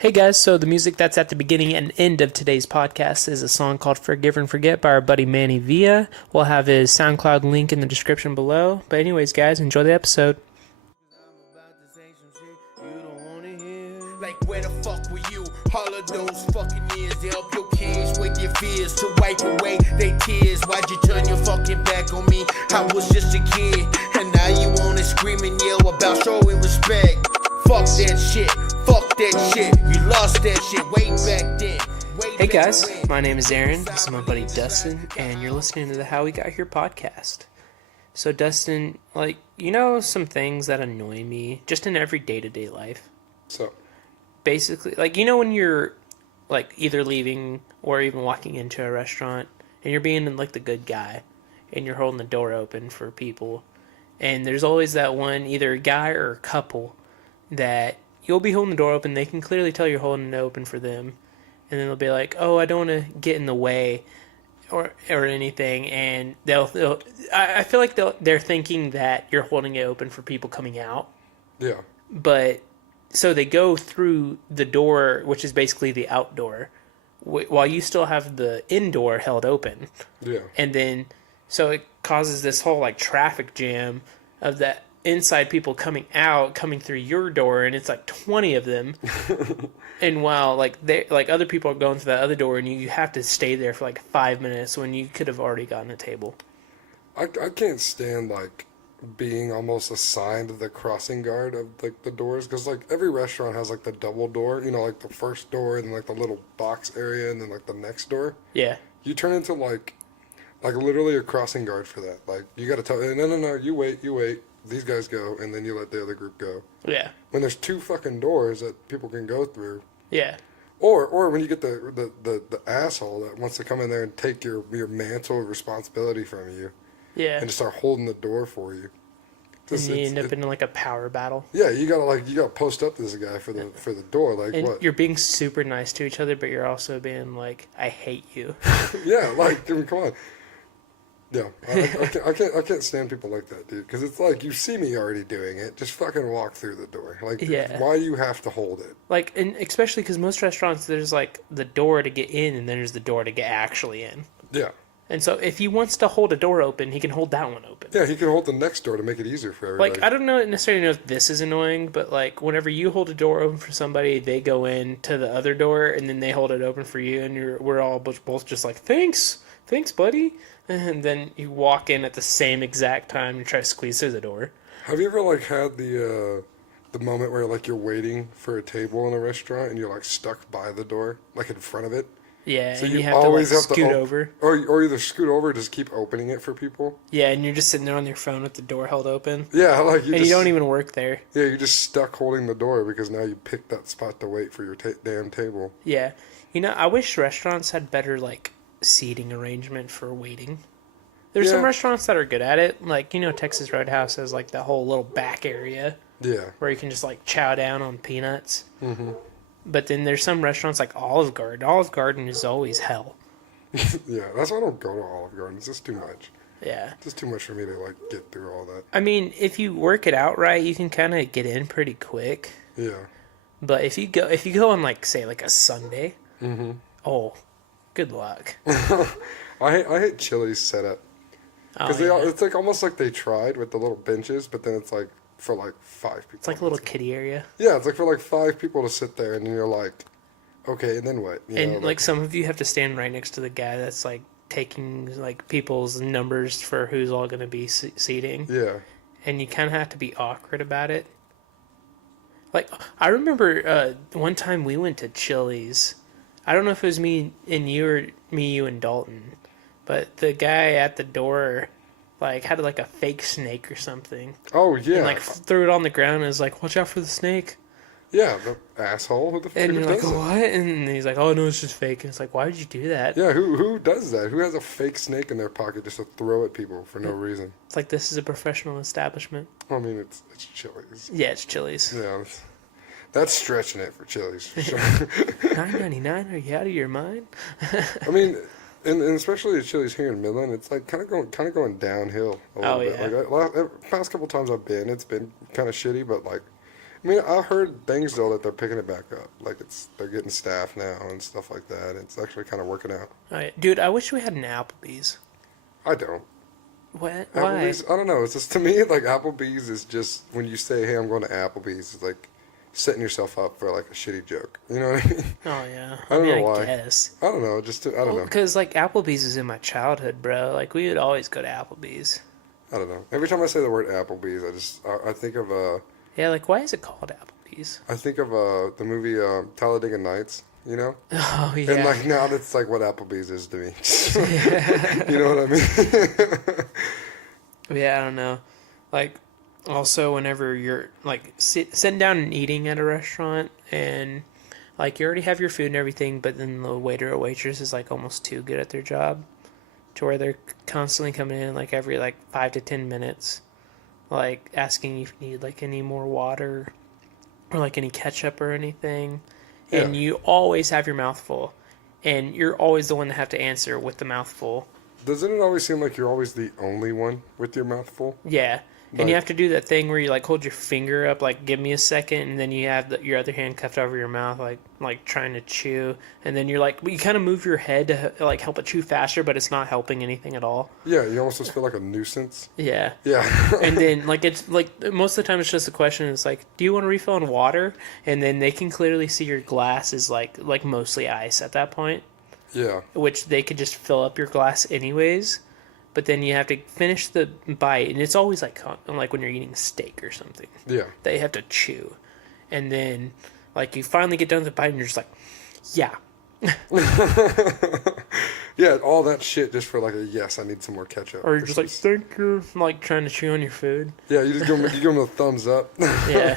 Hey guys, so the music that's at the beginning and end of today's podcast is a song called Forgive and Forget by our buddy Manny Villa. We'll have his SoundCloud link in the description below. But anyways, guys, enjoy the episode. Like where the fuck were you all of those fucking years to help your kids with your fears, to wipe away they tears? Why'd you turn your fucking back on me? I was just a kid, and now you wanna scream and yell about showing respect. Fuck that shit, fuck that shit, you lost that shit way back then. Hey guys, my name is Aaron, this is my buddy Dustin, and you're listening to the How We Got Here podcast. So Dustin, some things that annoy me just in every day-to-day life. So Basically, when you're either leaving or even walking into a restaurant and you're being the good guy and you're holding the door open for people, and there's always that one, either a guy or a couple, that you'll be holding the door open, they can clearly tell you're holding it open for them, and then they'll be like, oh, I don't want to get in the way or anything, and I feel like they're thinking that you're holding it open for people coming out, yeah, but so they go through the door, which is basically the outdoor, while you still have the indoor held open. yeah, And then, so it causes this whole traffic jam of that inside people coming through your door, and it's 20 of them. And while other people are going through that other door, and you have to stay there for 5 minutes when you could have already gotten a table. I can't stand being almost assigned the crossing guard of the doors, because every restaurant has the double door, the first door and the little box area and then the next door. Yeah. You turn into literally a crossing guard for that. You got to tell, no, you wait, these guys go, and then you let the other group go. Yeah. When there's two fucking doors that people can go through. Yeah. Or when you get the asshole that wants to come in there and take your mantle of responsibility from you. Yeah. And just start holding the door for you. And you end up in a power battle. Yeah, you gotta post up to this guy for the door. And what? you're being super nice to each other, but you're also being I hate you. Yeah, I mean, come on. Yeah, I can't stand people like that, dude. Because it's you see me already doing it. Just fucking walk through the door. Yeah. Why do you have to hold it? And especially because most restaurants, there's the door to get in, and then there's the door to get actually in. Yeah. And so if he wants to hold a door open, he can hold that one open. Yeah, he can hold the next door to make it easier for everybody. I don't necessarily know if this is annoying, but whenever you hold a door open for somebody, they go in to the other door, and then they hold it open for you, and we're all both just thanks, buddy. And then you walk in at the same exact time and try to squeeze through the door. Have you ever had the moment where you're waiting for a table in a restaurant and you're stuck by the door, in front of it? Yeah, so and you have always to have scoot to over. Or either scoot over or just keep opening it for people. Yeah, and you're just sitting there on your phone with the door held open. Yeah, you don't even work there. Yeah, you're just stuck holding the door because now you picked that spot to wait for your damn table. Yeah. I wish restaurants had better, seating arrangement for waiting. There's some restaurants that are good at it. Texas Roadhouse has, that whole little back area. Yeah. Where you can just, chow down on peanuts. Mm-hmm. But then there's some restaurants like Olive Garden. Olive Garden is always hell. Yeah, that's why I don't go to Olive Garden. It's just too much. Yeah. It's just too much for me to, get through all that. I mean, if you work it out right, you can kind of get in pretty quick. Yeah. But if you go on, say, a Sunday, mm-hmm. Oh, good luck. I hate Chili's setup. Because it's almost like they tried with the little benches, but then it's for 5 people. It's a little kiddie area. Yeah, it's for 5 people to sit there, and you're okay, and then what? Some of you have to stand right next to the guy that's taking people's numbers for who's all going to be seating. Yeah. And you kind of have to be awkward about it. I remember one time we went to Chili's. I don't know if it was me and you and Dalton. But the guy at the door, had a fake snake or something. Oh, yeah. And, threw it on the ground and was watch out for the snake. Yeah, the asshole. Who the fuck and you're does what? And he's oh, no, it's just fake. And it's why would you do that? Yeah, who does that? Who has a fake snake in their pocket just to throw at people for no reason? It's this is a professional establishment. I mean, it's Chili's. Yeah, it's Chili's. Yeah, that's stretching it for Chili's, for sure. $9.99? Are you out of your mind? I mean... And especially at Chili's here in Midland, it's kind of going downhill a little bit. Yeah. Past couple times I've been, it's been kind of shitty, but I mean, I heard things though that they're picking it back up. Like they're getting staff now and stuff like that. It's actually kind of working out. Dude, I wish we had an Applebee's. I don't. What? Why? Applebee's. I don't know. It's just to me like Applebee's is just when you say, "Hey, I'm going to Applebee's," it's like setting yourself up for like a shitty joke. You know what I mean? Oh yeah. I don't know why. I guess. I don't know. I don't know. Because like Applebee's is in my childhood, bro. Like we would always go to Applebee's. I don't know. Every time I say the word Applebee's, I think of Yeah, like why is it called Applebee's? I think of the movie Talladega Nights. You know? Oh yeah. And like now that's like what Applebee's is to me. You know what I mean? Yeah, I don't know. Like also whenever you're like sitting down and eating at a restaurant and like you already have your food and everything, but then the waiter or waitress is like almost too good at their job to where they're constantly coming in like every like 5 to 10 minutes, like asking if you need like any more water or like any ketchup or anything. Yeah. And you always have your mouth full, and you're always the one to have to answer with the mouth full. Doesn't it always seem like you're always the only one with your mouth full? Yeah. Like, And you have to do that thing where you like hold your finger up, like give me a second, and then you have your other hand cuffed over your mouth, like trying to chew, and then you're like you kind of move your head to like help it chew faster, but it's not helping anything at all. yeah, you almost just feel like a nuisance. Yeah. Yeah. And then like it's like most of the time it's just a question. It's like, do you want to refill on water? And then they can clearly see your glass is like mostly ice at that point, Yeah. which they could just fill up your glass anyways. But then you have to finish the bite, and it's always like when you're eating steak or something Yeah. that you have to chew, and then like you finally get done with the bite, and you're just like, yeah, Yeah, all that shit just for like a yes, I need some more ketchup. or you're just like thank you, like trying to chew on your food. Yeah, you just give them a thumbs up. Yeah,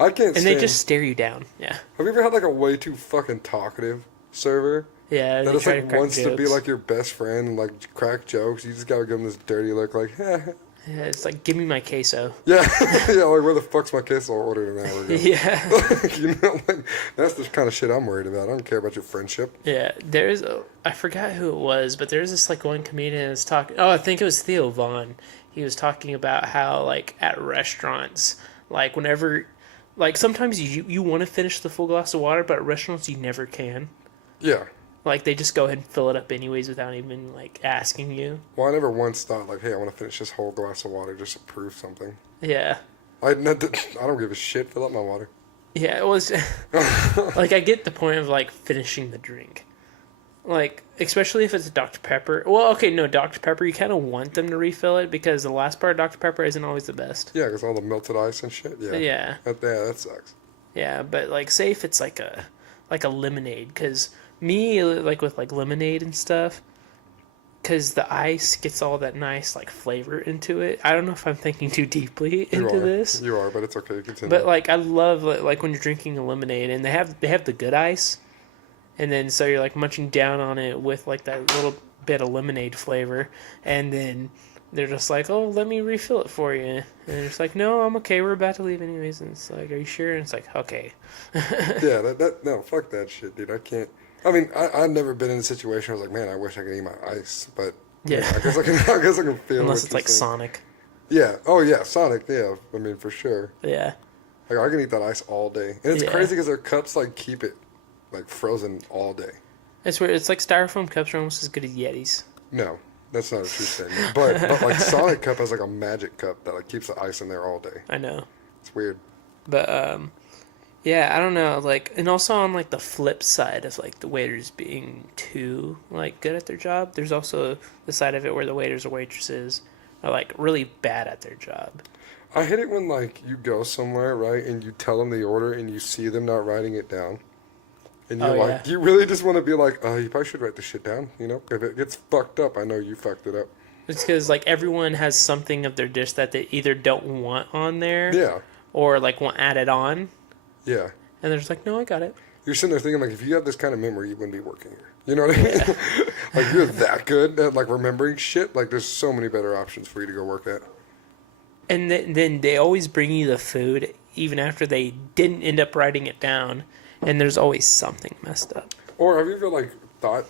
I can't and they just stare you down. Yeah, Have you ever had like a way too fucking talkative server? yeah. That they is try like crack wants to be jokes. like your best friend and like crack jokes. You just gotta give them this dirty look like, Yeah, it's like give me my queso. yeah, yeah, like where the fuck's my queso ordered an hour ago? Yeah. Like, you know, like that's the kind of shit I'm worried about. I don't care about your friendship. Yeah, I forgot who it was, but there's this like one comedian that's talking. Oh, I think it was Theo Vaughn. He was talking about how like at restaurants, like whenever, like sometimes you want to finish the full glass of water, but at restaurants you never can. Yeah. Like they just go ahead and fill it up anyways without even like asking you. Well, I never once thought like, hey, I want to finish this whole glass of water just to prove something. Yeah. I don't give a shit. Fill up my water. Yeah, it was like I get the point of like finishing the drink. Like, especially if it's a Dr. Pepper. Well, okay, no, Dr. Pepper, you kind of want them to refill it because the last part of Dr. Pepper isn't always the best. Yeah, because all the melted ice and shit. Yeah. Yeah. That sucks. Yeah, but like, say if it's like a lemonade, because me, like with like lemonade and stuff, because the ice gets all that nice like flavor into it. I don't know if I'm thinking too deeply into this. You are, but it's okay. Continue. But like, I love like when you're drinking a lemonade and they have the good ice, and then so you're like munching down on it with like that little bit of lemonade flavor, and then they're just like, oh, let me refill it for you, and it's like, no, I'm okay, we're about to leave anyways, and it's like, are you sure? And it's like, okay. Yeah, no, fuck that shit, dude. I can't. I mean, I've never been in a situation where I was like, man, I wish I could eat my ice, but Yeah. I guess I can feel. Unless what it's you're like saying. Sonic. Yeah. Oh yeah, Sonic. Yeah. I mean, for sure. Yeah. Like I can eat that ice all day, and it's Yeah. crazy because their cups like keep it like frozen all day. It's weird. It's like styrofoam cups are almost as good as Yetis. No, that's not a true statement. But like Sonic cup has like a magic cup that like keeps the ice in there all day. I know. It's weird. But yeah, I don't know, like, and also on like the flip side of like the waiters being too like good at their job, there's also the side of it where the waiters or waitresses are like really bad at their job. I hate it when like you go somewhere, right, and you tell them the order and you see them not writing it down. And you're Oh, like, yeah. you really just want to be like, you probably should write this shit down, you know? If it gets fucked up, I know you fucked it up. It's because like everyone has something of their dish that they either don't want on there, Yeah, or like want added on, yeah. and they're just like, no, I got it. You're sitting there thinking, like, if you have this kind of memory, you wouldn't be working here. You know what I mean? Like, you're that good at, like, remembering shit. Like, there's so many better options for you to go work at. And then they always bring you the food even after they didn't end up writing it down, and there's always something messed up. Or have you ever, like, thought,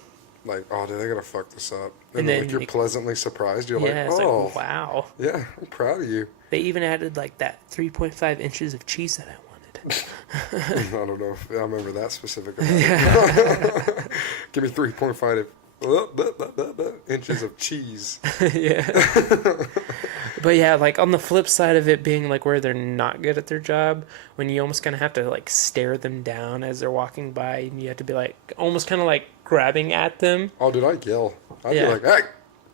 like, oh, dude, they gotta fuck this up. And then then like, you're pleasantly surprised. You're yeah, like, it's oh, like, wow. yeah, I'm proud of you. They even added like that 3.5 inches of cheese that I wanted. I don't know if I remember that specific amount. Yeah. Give me 3.5 inches of cheese. Yeah. But yeah, like on the flip side of it being like where they're not good at their job, when you almost kind of have to like stare them down as they're walking by, and you have to be like almost kind of like grabbing at them. Oh, dude, I'd yell. I'd Yeah. be like, hey,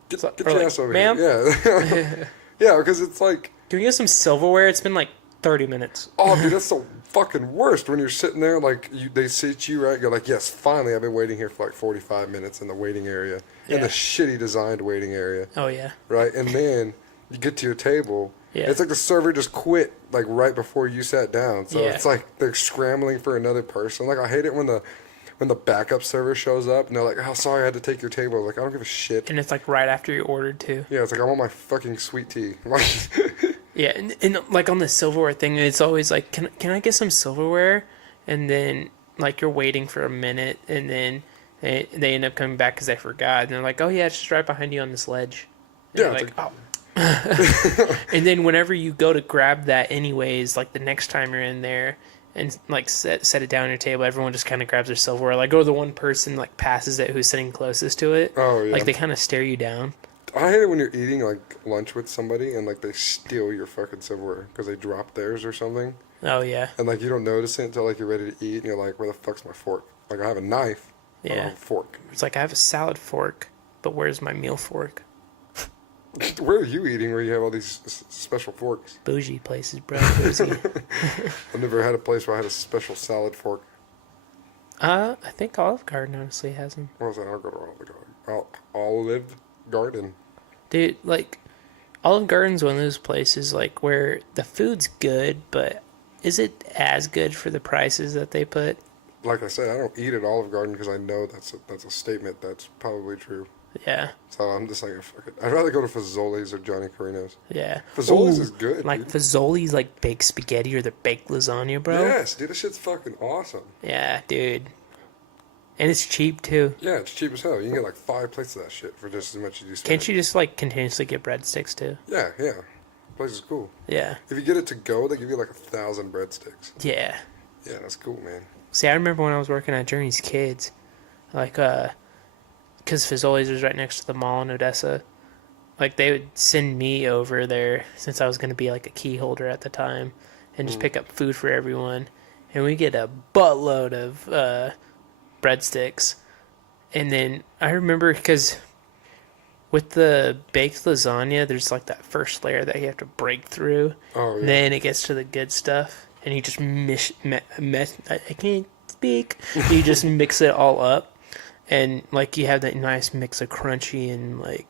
get Or your like, ass over ma'am? here. Yeah. Yeah, because it's like, Can we get some silverware? It's been like 30 minutes. oh, dude, that's the fucking worst when you're sitting there, like, they sit you right, you're like, yes, finally, I've been waiting here for like 45 minutes in the waiting area, in Yeah. the shitty designed waiting area, Oh yeah. right? And then you get to your table, Yeah. it's like the server just quit, like, right before you sat down, so Yeah. it's like they're scrambling for another person. Like, I hate it when the backup server shows up and they're like, oh, sorry, I had to take your table. Like, I don't give a shit. And it's like right after you ordered too. Yeah, it's like, I want my fucking sweet tea. Like, Yeah, and like on the silverware thing, it's always like, can I get some silverware? And then like you're waiting for a minute, and then they end up coming back because they forgot, and they're like, oh yeah, it's just right behind you on this ledge. And yeah, you're it's like, oh. And then whenever you go to grab that, anyways, like the next time you're in there and like set it down on your table, everyone just kind of grabs their silverware. Like, oh, the one person like passes it who's sitting closest to it. Oh, yeah. Like they kind of stare you down. I hate it when you're eating like lunch with somebody and like they steal your fucking silverware because they dropped theirs or something, Oh yeah. and like you don't notice it until like you're ready to eat and you're like, where the fuck's my fork? Like, I have a knife, I don't Yeah. have a fork. It's like I have a salad fork, but where's my meal fork? Where are you eating where you have all these special forks? Bougie places, bro. Bougie. I've never had a place where I had a special salad fork. I think Olive Garden honestly has them. What was that? I'll go to Olive Garden. Dude, like, Olive Garden's one of those places, like, where the food's good, but is it as good for the prices that they put? Like I said, I don't eat at Olive Garden because I know that's a statement that's probably true. Yeah, So I'm just like, fuck it. I'd rather go to Fazoli's or Johnny Carino's. yeah. Fazoli's Ooh, is good, like, dude. Fazoli's, like, baked spaghetti or the baked lasagna, bro. Yes, dude, this shit's fucking awesome. Yeah, dude. And it's cheap, too. Yeah, it's cheap as hell. You can get like 5 plates of that shit for just as much as you spend. Can't you just, like, continuously get breadsticks, too? Yeah, yeah. Place is cool. Yeah. If you get it to go, they give you like 1,000 breadsticks. Yeah. Yeah, that's cool, man. See, I remember when I was working at Journey's Kids, like, because Fazoli's was right next to the mall in Odessa, like, they would send me over there since I was going to be, like, a key holder at the time and just pick up food for everyone. And we get a buttload of breadsticks. And then I remember because with the baked lasagna, there's, like, that first layer that you have to break through. Oh, yeah. Then it gets to the good stuff. And you just I can't speak. You just mix it all up. And, like, you have that nice mix of crunchy and, like,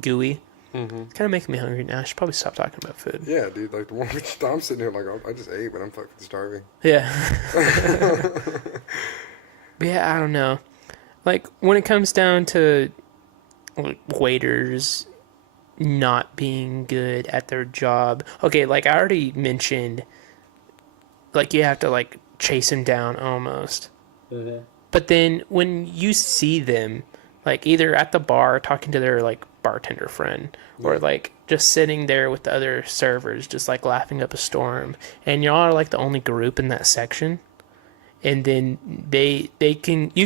gooey. Mm-hmm. It's kind of making me hungry now. I should probably stop talking about food. Yeah, dude, like the one I'm sitting here like, I just ate, but I'm fucking starving. Yeah. But yeah, I don't know. Like, when it comes down to like, waiters not being good at their job. Okay, like, I already mentioned, like, you have to, like, chase them down almost. Mm-hmm. But then when you see them, like, either at the bar talking to their, like, bartender friend, or, like, just sitting there with the other servers, just, like, laughing up a storm, and y'all are, like, the only group in that section, and then you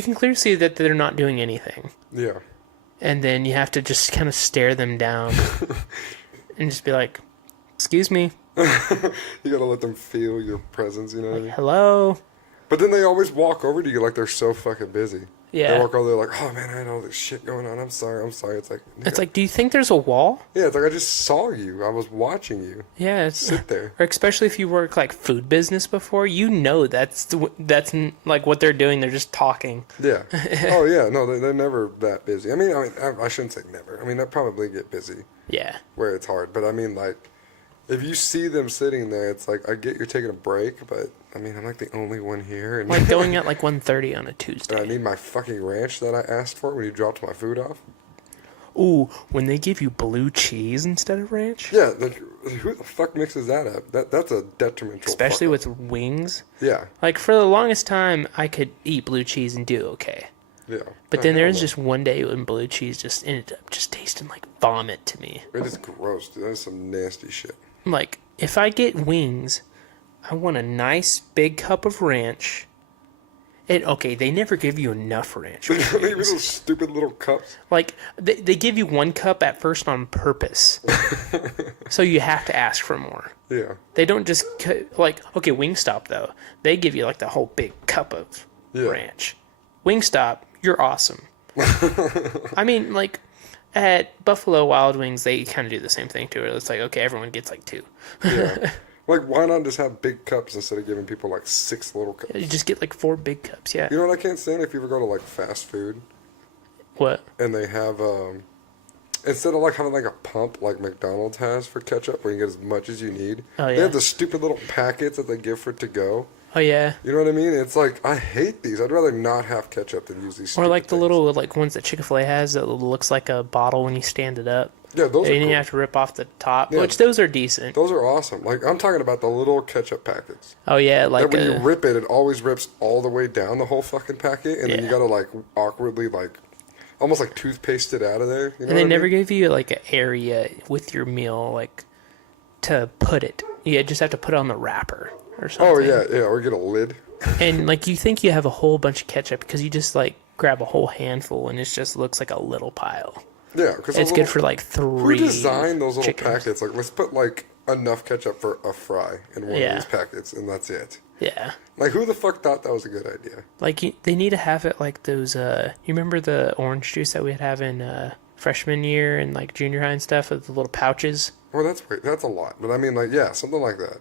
can clearly see that they're not doing anything. Yeah. And then you have to just kind of stare them down and just be like, excuse me. You gotta let them feel your presence, you know what I mean? Hello? But then they always walk over to you like they're so fucking busy. Yeah. They walk over there like, oh man, I had all this shit going on. I'm sorry. It's like, It's like, do you think there's a wall? yeah, it's like I just saw you. I was watching you. Yeah, it's Sit there. or especially if you work like food business before, you know that's like what they're doing. They're just talking. Yeah. Oh yeah. No, they're never that busy. I mean, I shouldn't say never. I mean, they probably get busy Yeah. where it's hard. But I mean, like, if you see them sitting there, it's like, I get you're taking a break, but I mean, I'm like the only one here, and Like going at like 1:30 on a and I Tuesday. need my fucking ranch that I asked for when you dropped my food off. Ooh, when they give you blue cheese instead of ranch? Yeah, like, who the fuck mixes that up? That's a detrimental. Especially fuck up. with wings. Yeah, Like for the longest time, I could eat blue cheese and do okay. Yeah. But Oh, then there hell was no. just one day when blue cheese just ended up just tasting like vomit to me. It is gross, dude. That's some nasty shit. Like, if I get wings, I want a nice big cup of ranch. And okay, they never give you enough ranch with Maybe wings. those stupid little cups. Like, they give you one cup at first on purpose. So you have to ask for more. Yeah. They don't just, like, okay, Wingstop, though. They give you, like, the whole big cup of Yeah. ranch. Wingstop, you're awesome. I mean, like, at Buffalo Wild Wings, they kind of do the same thing, too. It's like, okay, everyone gets, like, 2. Yeah. Like, why not just have big cups instead of giving people, like, 6 little cups? You just get, like, 4 big cups, yeah. You know what I can't stand? If you ever go to, like, fast food What? and they have, instead of, like, having, like, a pump like McDonald's has for ketchup where you get as much as you need, Oh, they yeah. have the stupid little packets that they give for to-go. Oh, yeah. You know what I mean? It's like, I hate these. I'd rather not have ketchup than use these Or, stupid like, the things. little, like, ones that Chick-fil-A has that looks like a bottle when you stand it up. Yeah, those are And you cool. have to rip off the top, Yeah. which those are decent. Those are awesome. Like, I'm talking about the little ketchup packets. Oh, yeah, like, That when you rip it, it always rips all the way down the whole fucking packet, and then you Yeah. gotta, like, awkwardly, like, almost like toothpaste it out of there. You know and they what I never mean? give you, like, an area with your meal, like, to put it. You just have to put it on the wrapper or something. Oh, yeah, yeah, or get a lid. And, like, you think you have a whole bunch of ketchup because you just, like, grab a whole handful and it just looks like a little pile. Yeah, because It's good for, like, 3 Who designed those little chickens. packets? Like, let's put, like, enough ketchup for a fry in one Yeah. of these packets, and that's it. Yeah. Like, who the fuck thought that was a good idea? Like, they need to have it like those, you remember the orange juice that we'd have in freshman year and, like, junior high and stuff with the little pouches? Well, that's a lot. But I mean, like, yeah, something like that.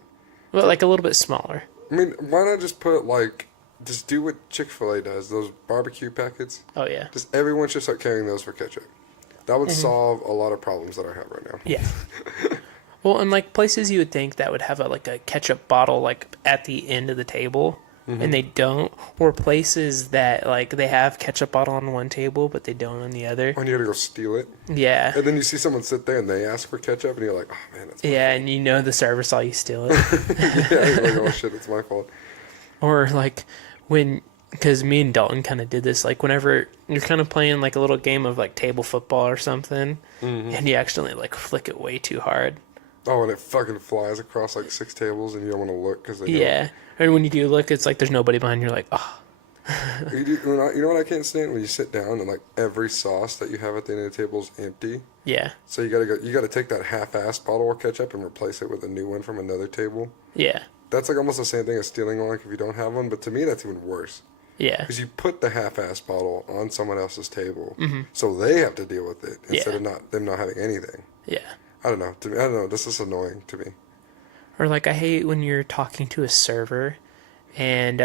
Well, like, a little bit smaller. I mean, why not just put, like, just do what Chick-fil-A does, those barbecue packets? Oh, yeah. Just everyone should start carrying those for ketchup. That would Mm-hmm. solve a lot of problems that I have right now. Yeah. Well, and, like, places you would think that would have, like, a ketchup bottle, like, at the end of the table, and they don't. Or places that, like, they have ketchup bottle on one table, but they don't on the other. When you gotta go steal it. Yeah. And then you see someone sit there and they ask for ketchup, and you're like, oh, man, that's my Yeah, and you know the server saw you steal it. yeah, you're like, oh, shit, it's my fault. Or, like, when, because me and Dalton kind of did this, like, whenever you're kind of playing, like, a little game of, like, table football or something, and you accidentally, like, flick it way too hard. Oh, and it fucking flies across, like, 6 tables, and you don't want to look because they Yeah. And when you do look, it's like there's nobody behind. You're like, oh. You know what I can't stand? When you sit down and, like, every sauce that you have at the end of the table is empty. Yeah. So you gotta take that half-assed bottle of ketchup and replace it with a new one from another table. Yeah. That's, like, almost the same thing as stealing one, like, if you don't have one. But to me, that's even worse. Yeah. Because you put the half-assed bottle on someone else's table, so they have to deal with it instead of them not having anything. Yeah. I don't know. To me, I don't know. This is annoying to me. Or, like, I hate when you're talking to a server and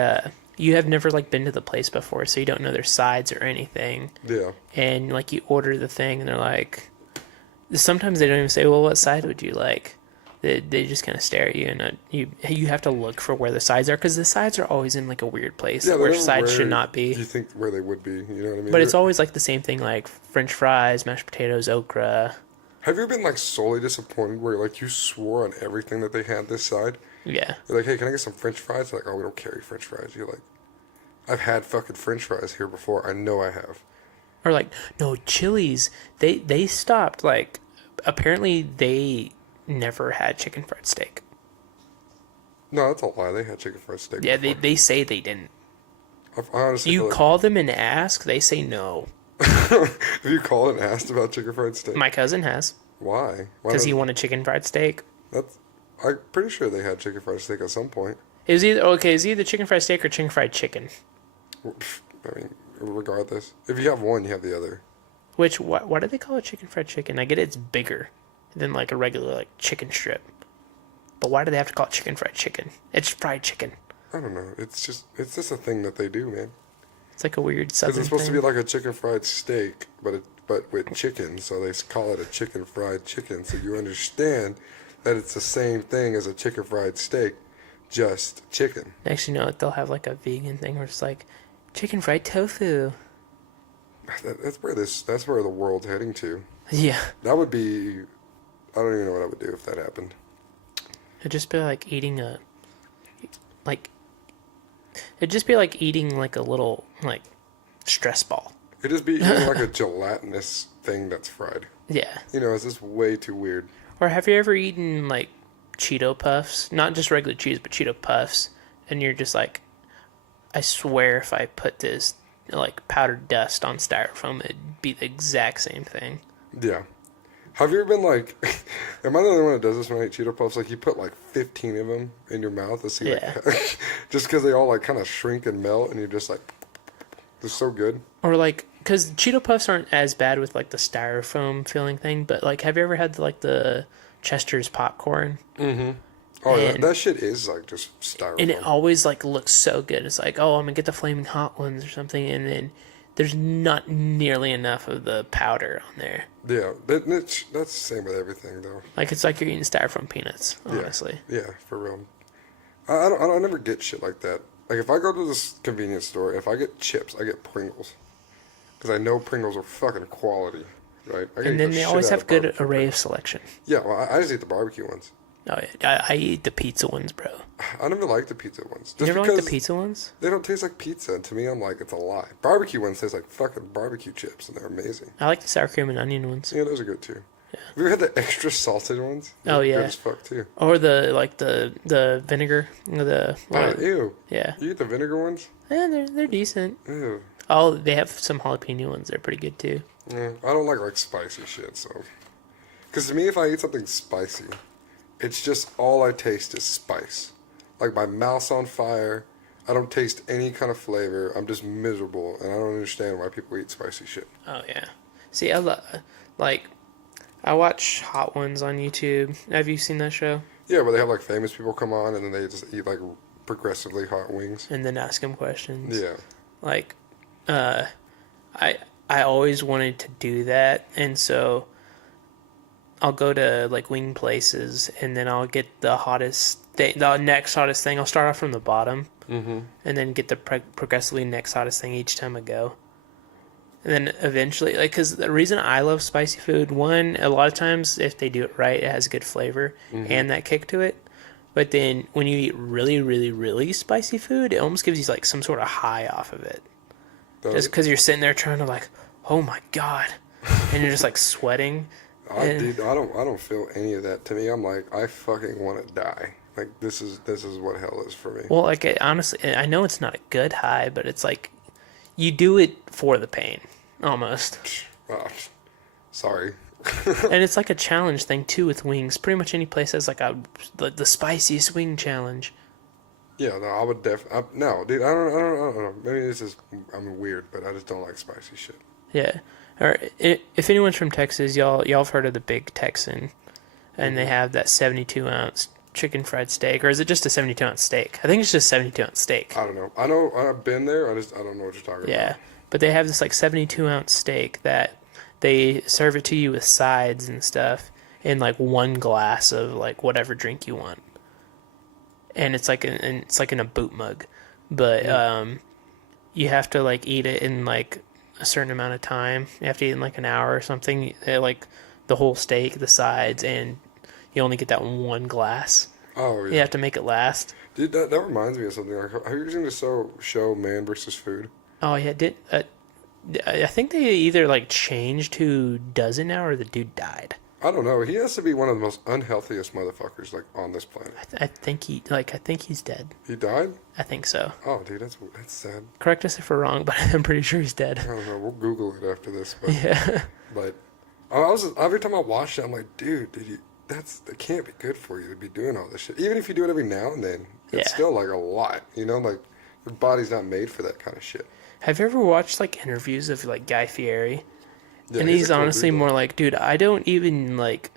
you have never, like, been to the place before, so you don't know their sides or anything. Yeah. And, like, you order the thing and they're like, sometimes they don't even say, well, what side would you like? They just kind of stare at you, and you have to look for where the sides are, because the sides are always in, like, a weird place Yeah, where they're sides where should not be. You think where they would be, you know what I mean? But it's always, like, the same thing, like French fries, mashed potatoes, okra. Have you ever been, like, solely disappointed where, like, you swore on everything that they had this side? Yeah. You're like, hey, can I get some French fries? They're like, oh, we don't carry French fries. You're like, I've had fucking French fries here before. I know I have. Or, like, no, Chili's, they stopped, like, apparently they never had chicken fried steak. No, that's a lie. They had chicken fried steak. Yeah, before. they say they didn't. I honestly You feel like, call them and ask, they say no. have you called and asked about chicken fried steak? My cousin has, Why? Why because not- he wanted chicken fried steak. That's. I'm pretty sure they had chicken fried steak at some point. It was either chicken fried steak or chicken fried chicken. I mean, regardless, if you have one, you have the other. Which, why do they call it chicken fried chicken? I get it's bigger than, like, a regular, like, chicken strip. But why do they have to call it chicken fried chicken? It's fried chicken. I don't know. It's just a thing that they do, man. It's like a weird Because southern it's supposed thing. to be like a chicken fried steak, but with chicken, so they call it a chicken fried chicken. So you understand that it's the same thing as a chicken fried steak, just chicken. Next, you know, they'll have, like, a vegan thing where it's like, chicken fried tofu. That's where the world's heading to. Yeah. That would be. I don't even know what I would do if that happened. It'd just be like eating it'd just be like eating, like, a little, like, stress ball. It'd just be eating like a gelatinous thing that's fried. Yeah. You know, it's just way too weird. Or have you ever eaten like Cheeto Puffs? Not just regular cheese, but Cheeto Puffs. And you're just like, I swear if I put this like powdered dust on styrofoam, it'd be the exact same thing. Yeah. Have you ever been like, am I the only one that does this when I eat Cheeto Puffs? Like you put like 15 of them in your mouth to see Yeah. like, just because they all like kind of shrink and melt and you're just like, they're so good. Or like, because Cheeto Puffs aren't as bad with like the styrofoam feeling thing, but like, have you ever had like the Chester's popcorn? Mm-hmm. Oh, And- that shit is like just styrofoam. And it always like looks so good. It's like, oh, I'm gonna get the flaming hot ones or something, and then there's not nearly enough of the powder on there. Yeah, that's the same with everything though. Like it's like you're eating styrofoam peanuts, honestly. Yeah, for real. I don't never get shit like that. Like if I go to this convenience store, if I get chips, I get Pringles, because I know Pringles are fucking quality, right? I can And eat then the they shit always out have of good barbecue array of Pringles. selection. Yeah, well, I just eat the barbecue ones. Oh yeah, I eat the pizza ones, bro. I never like the pizza ones. You Just never like because the pizza ones? they don't taste like pizza. To me, I'm like, it's a lie. Barbecue ones taste like fucking barbecue chips, and they're amazing. I like the sour cream and onion ones. Yeah, those are good too. Have you ever had the extra salted ones? Oh, They're yeah. good as fuck too. Or the vinegar, Ew. yeah. You eat the vinegar ones? Yeah, they're decent. Ew. Oh, they have some jalapeno ones. They're pretty good too. Yeah, I don't like spicy shit, so. Because to me, if I eat something spicy, it's just all I taste is spice. Like my mouth's on fire. I don't taste any kind of flavor. I'm just miserable, and I don't understand why people eat spicy shit. Oh yeah. See, I watch Hot Ones on YouTube. Have you seen that show? Yeah, where they have like famous people come on, and then they just eat like progressively hot wings. And then ask them questions. Yeah. Like, I always wanted to do that, and so I'll go to like wing places, and then I'll get the hottest thing, the next hottest thing. I'll start off from the bottom, Mm-hmm. and then get the progressively next hottest thing each time I go. And then eventually, like, because the reason I love spicy food, one, a lot of times if they do it right, it has good flavor and that kick to it. But then when you eat really, really, really spicy food, it almost gives you like some sort of high off of it. Just because you're sitting there trying to like, oh my god, and you're just like sweating. Dude, I don't feel any of that. To me, I'm like, I fucking want to die. Like this is what hell is for me. Well, like honestly, I know it's not a good high, but it's like you do it for the pain, almost. Ah, sorry. And it's like a challenge thing too with wings. Pretty much any place has like the spiciest wing challenge. Yeah, no, I would no, dude. I don't know. Maybe this is I'm weird, but I just don't like spicy shit. Yeah. Or if anyone's from Texas, y'all have heard of the Big Texan, and they have that 72-ounce chicken fried steak, or is it just a 72-ounce steak? I think it's just 72-ounce steak. I don't know. I know I've been there. I don't know what you're talking Yeah, about. but they have this like 72-ounce steak that they serve it to you with sides and stuff in like one glass of like whatever drink you want, and it's like in a boot mug, but you have to like eat it in like a certain amount of time. You have to eat in like an hour or something. Like the whole steak, the sides, and you only get that one glass. Oh yeah. You have to make it last. Dude, that reminds me of something. Like, have you seen the show Man vs. Food? Oh yeah, I think they either like changed who does it now or the dude died. I don't know. He has to be one of the most unhealthiest motherfuckers like on this planet. I think he's dead. He died? I think so. Oh, dude, that's sad. Correct us if we're wrong, but I'm pretty sure he's dead. I don't know. We'll Google it after this. But, Yeah. But every time I watch it, I'm like, dude, that can't be good for you to be doing all this shit. Even if you do it every now and then, it's Yeah. still like a lot. You know, like your body's not made for that kind of shit. Have you ever watched like interviews of like Guy Fieri? Yeah, And he's he's a cool honestly dude, more though. like, dude, I don't even like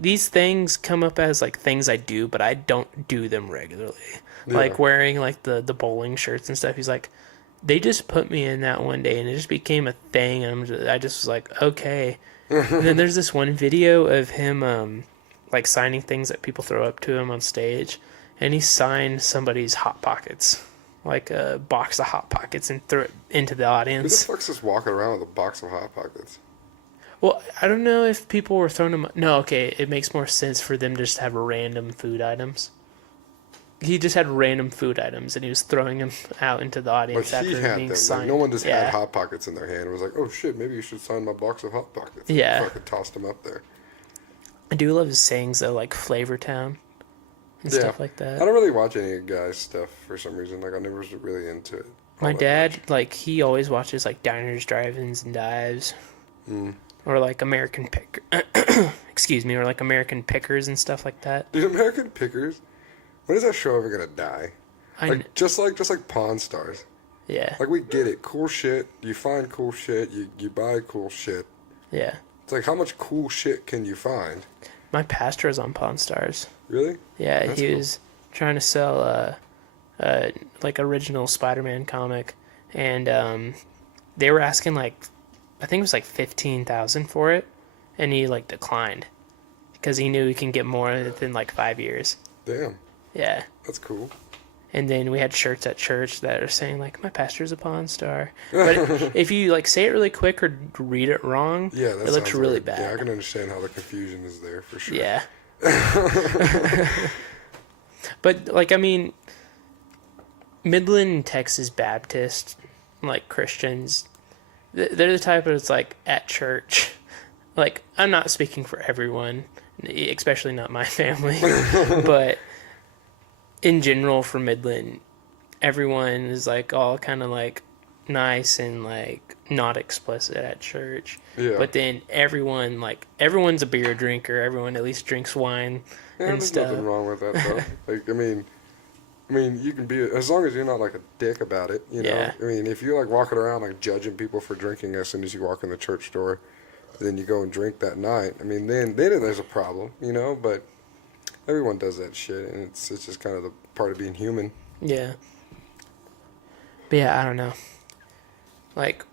these things come up as like things I do, but I don't do them regularly. Yeah. Like wearing like the bowling shirts and stuff. He's like, they just put me in that one day and it just became a thing, and I just was like, okay. And then there's this one video of him like signing things that people throw up to him on stage, and he signed somebody's Hot Pockets, like a box of Hot Pockets, and threw it into the Who the audience. fuck's just walking around with a box of Hot Pockets? Well, I don't know if people were throwing them. No, okay, it makes more sense for them to just have random food items. he just had random food items and he was throwing them out into the Like audience he after had being them. signed. Like no one just yeah. had Hot Pockets in their hand and was like, oh shit, maybe you should sign my box of Hot Pockets. And Yeah. fucking tossed them up there. I do love his sayings though, like Flavor Town and stuff like I that. don't really watch any of guys' stuff for some reason. Like I never was really into it. My dad, like, he always watches like diners, drive-ins, and dives, or like American Picker, excuse me, or like American Pickers and stuff like that. Dude, American Pickers. When is that show ever gonna die? Like just like Pawn Stars. Yeah, Like we get it, cool shit. You find cool shit. You buy cool shit. yeah. It's like how much cool shit can you find? My pastor was on Pawn Stars. Really? Yeah, That's he cool. was trying to sell like original Spider-Man comic, and they were asking like, I think it was like 15,000 for it, and he like declined because he knew he can get more within like 5 years. Damn, Yeah. that's cool. And then we had shirts at church that are saying like, my pastor's a Pawn Star. But if you like say it really quick or read it wrong, Yeah, that it looks sounds really weird. bad. Yeah, I can understand how the confusion is there for sure. Yeah. But like, I mean, Midland, Texas Baptist, like Christians, they're the type of, it's like at church. Like, I'm not speaking for everyone, especially not my family, but in general for Midland, everyone is like all kind of like nice and like not explicit at church. Yeah. But then everyone's a beer drinker. Everyone at least drinks wine Yeah, and there's stuff. nothing wrong with that though. Like, I mean, you can be as long as you're not like a dick about it. You know. Yeah. I mean, if you're like walking around like judging people for drinking as soon as you walk in the church door, then you go and drink that night. I mean, then there's a problem. You know, but everyone does that shit, and it's just kind of the part of being human. Yeah. But yeah, I don't know. Like,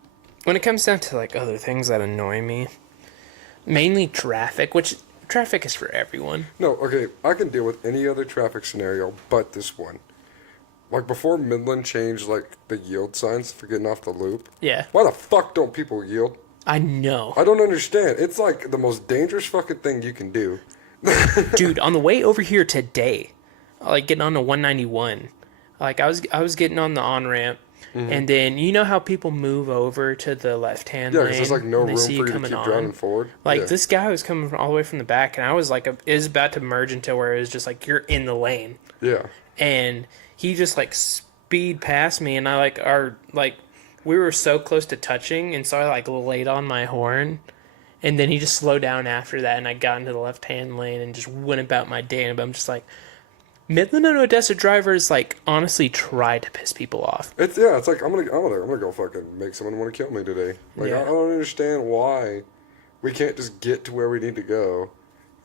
when it comes down to like other things that annoy me, mainly traffic, which traffic is for everyone. No, okay, I can deal with any other traffic scenario but this one. Like, before Midland changed, like, the yield signs for getting off the loop, Yeah. why the fuck don't people yield? I know. I don't understand. It's, like, the most dangerous fucking thing you can do. Dude, on the way over here today, like getting on the 191, like I was getting on the on-ramp, and then you know how people move over to the left-hand Yeah, lane? because there's, like, no when room they for see you to coming keep on? driving forward. Like, Yeah. this guy was coming from all the way from the back, and I was like, it was about to merge into where it was just like, you're in the lane. Yeah. And he just like speed past me, and we were so close to touching, and so I like laid on my horn, and then he just slowed down after that, and I got into the left hand lane and just went about my day. And I'm just like, Midland and Odessa drivers like honestly try to piss people off. It's like I'm gonna go fucking make someone want to kill me today. Like, Yeah. I don't understand why we can't just get to where we need to go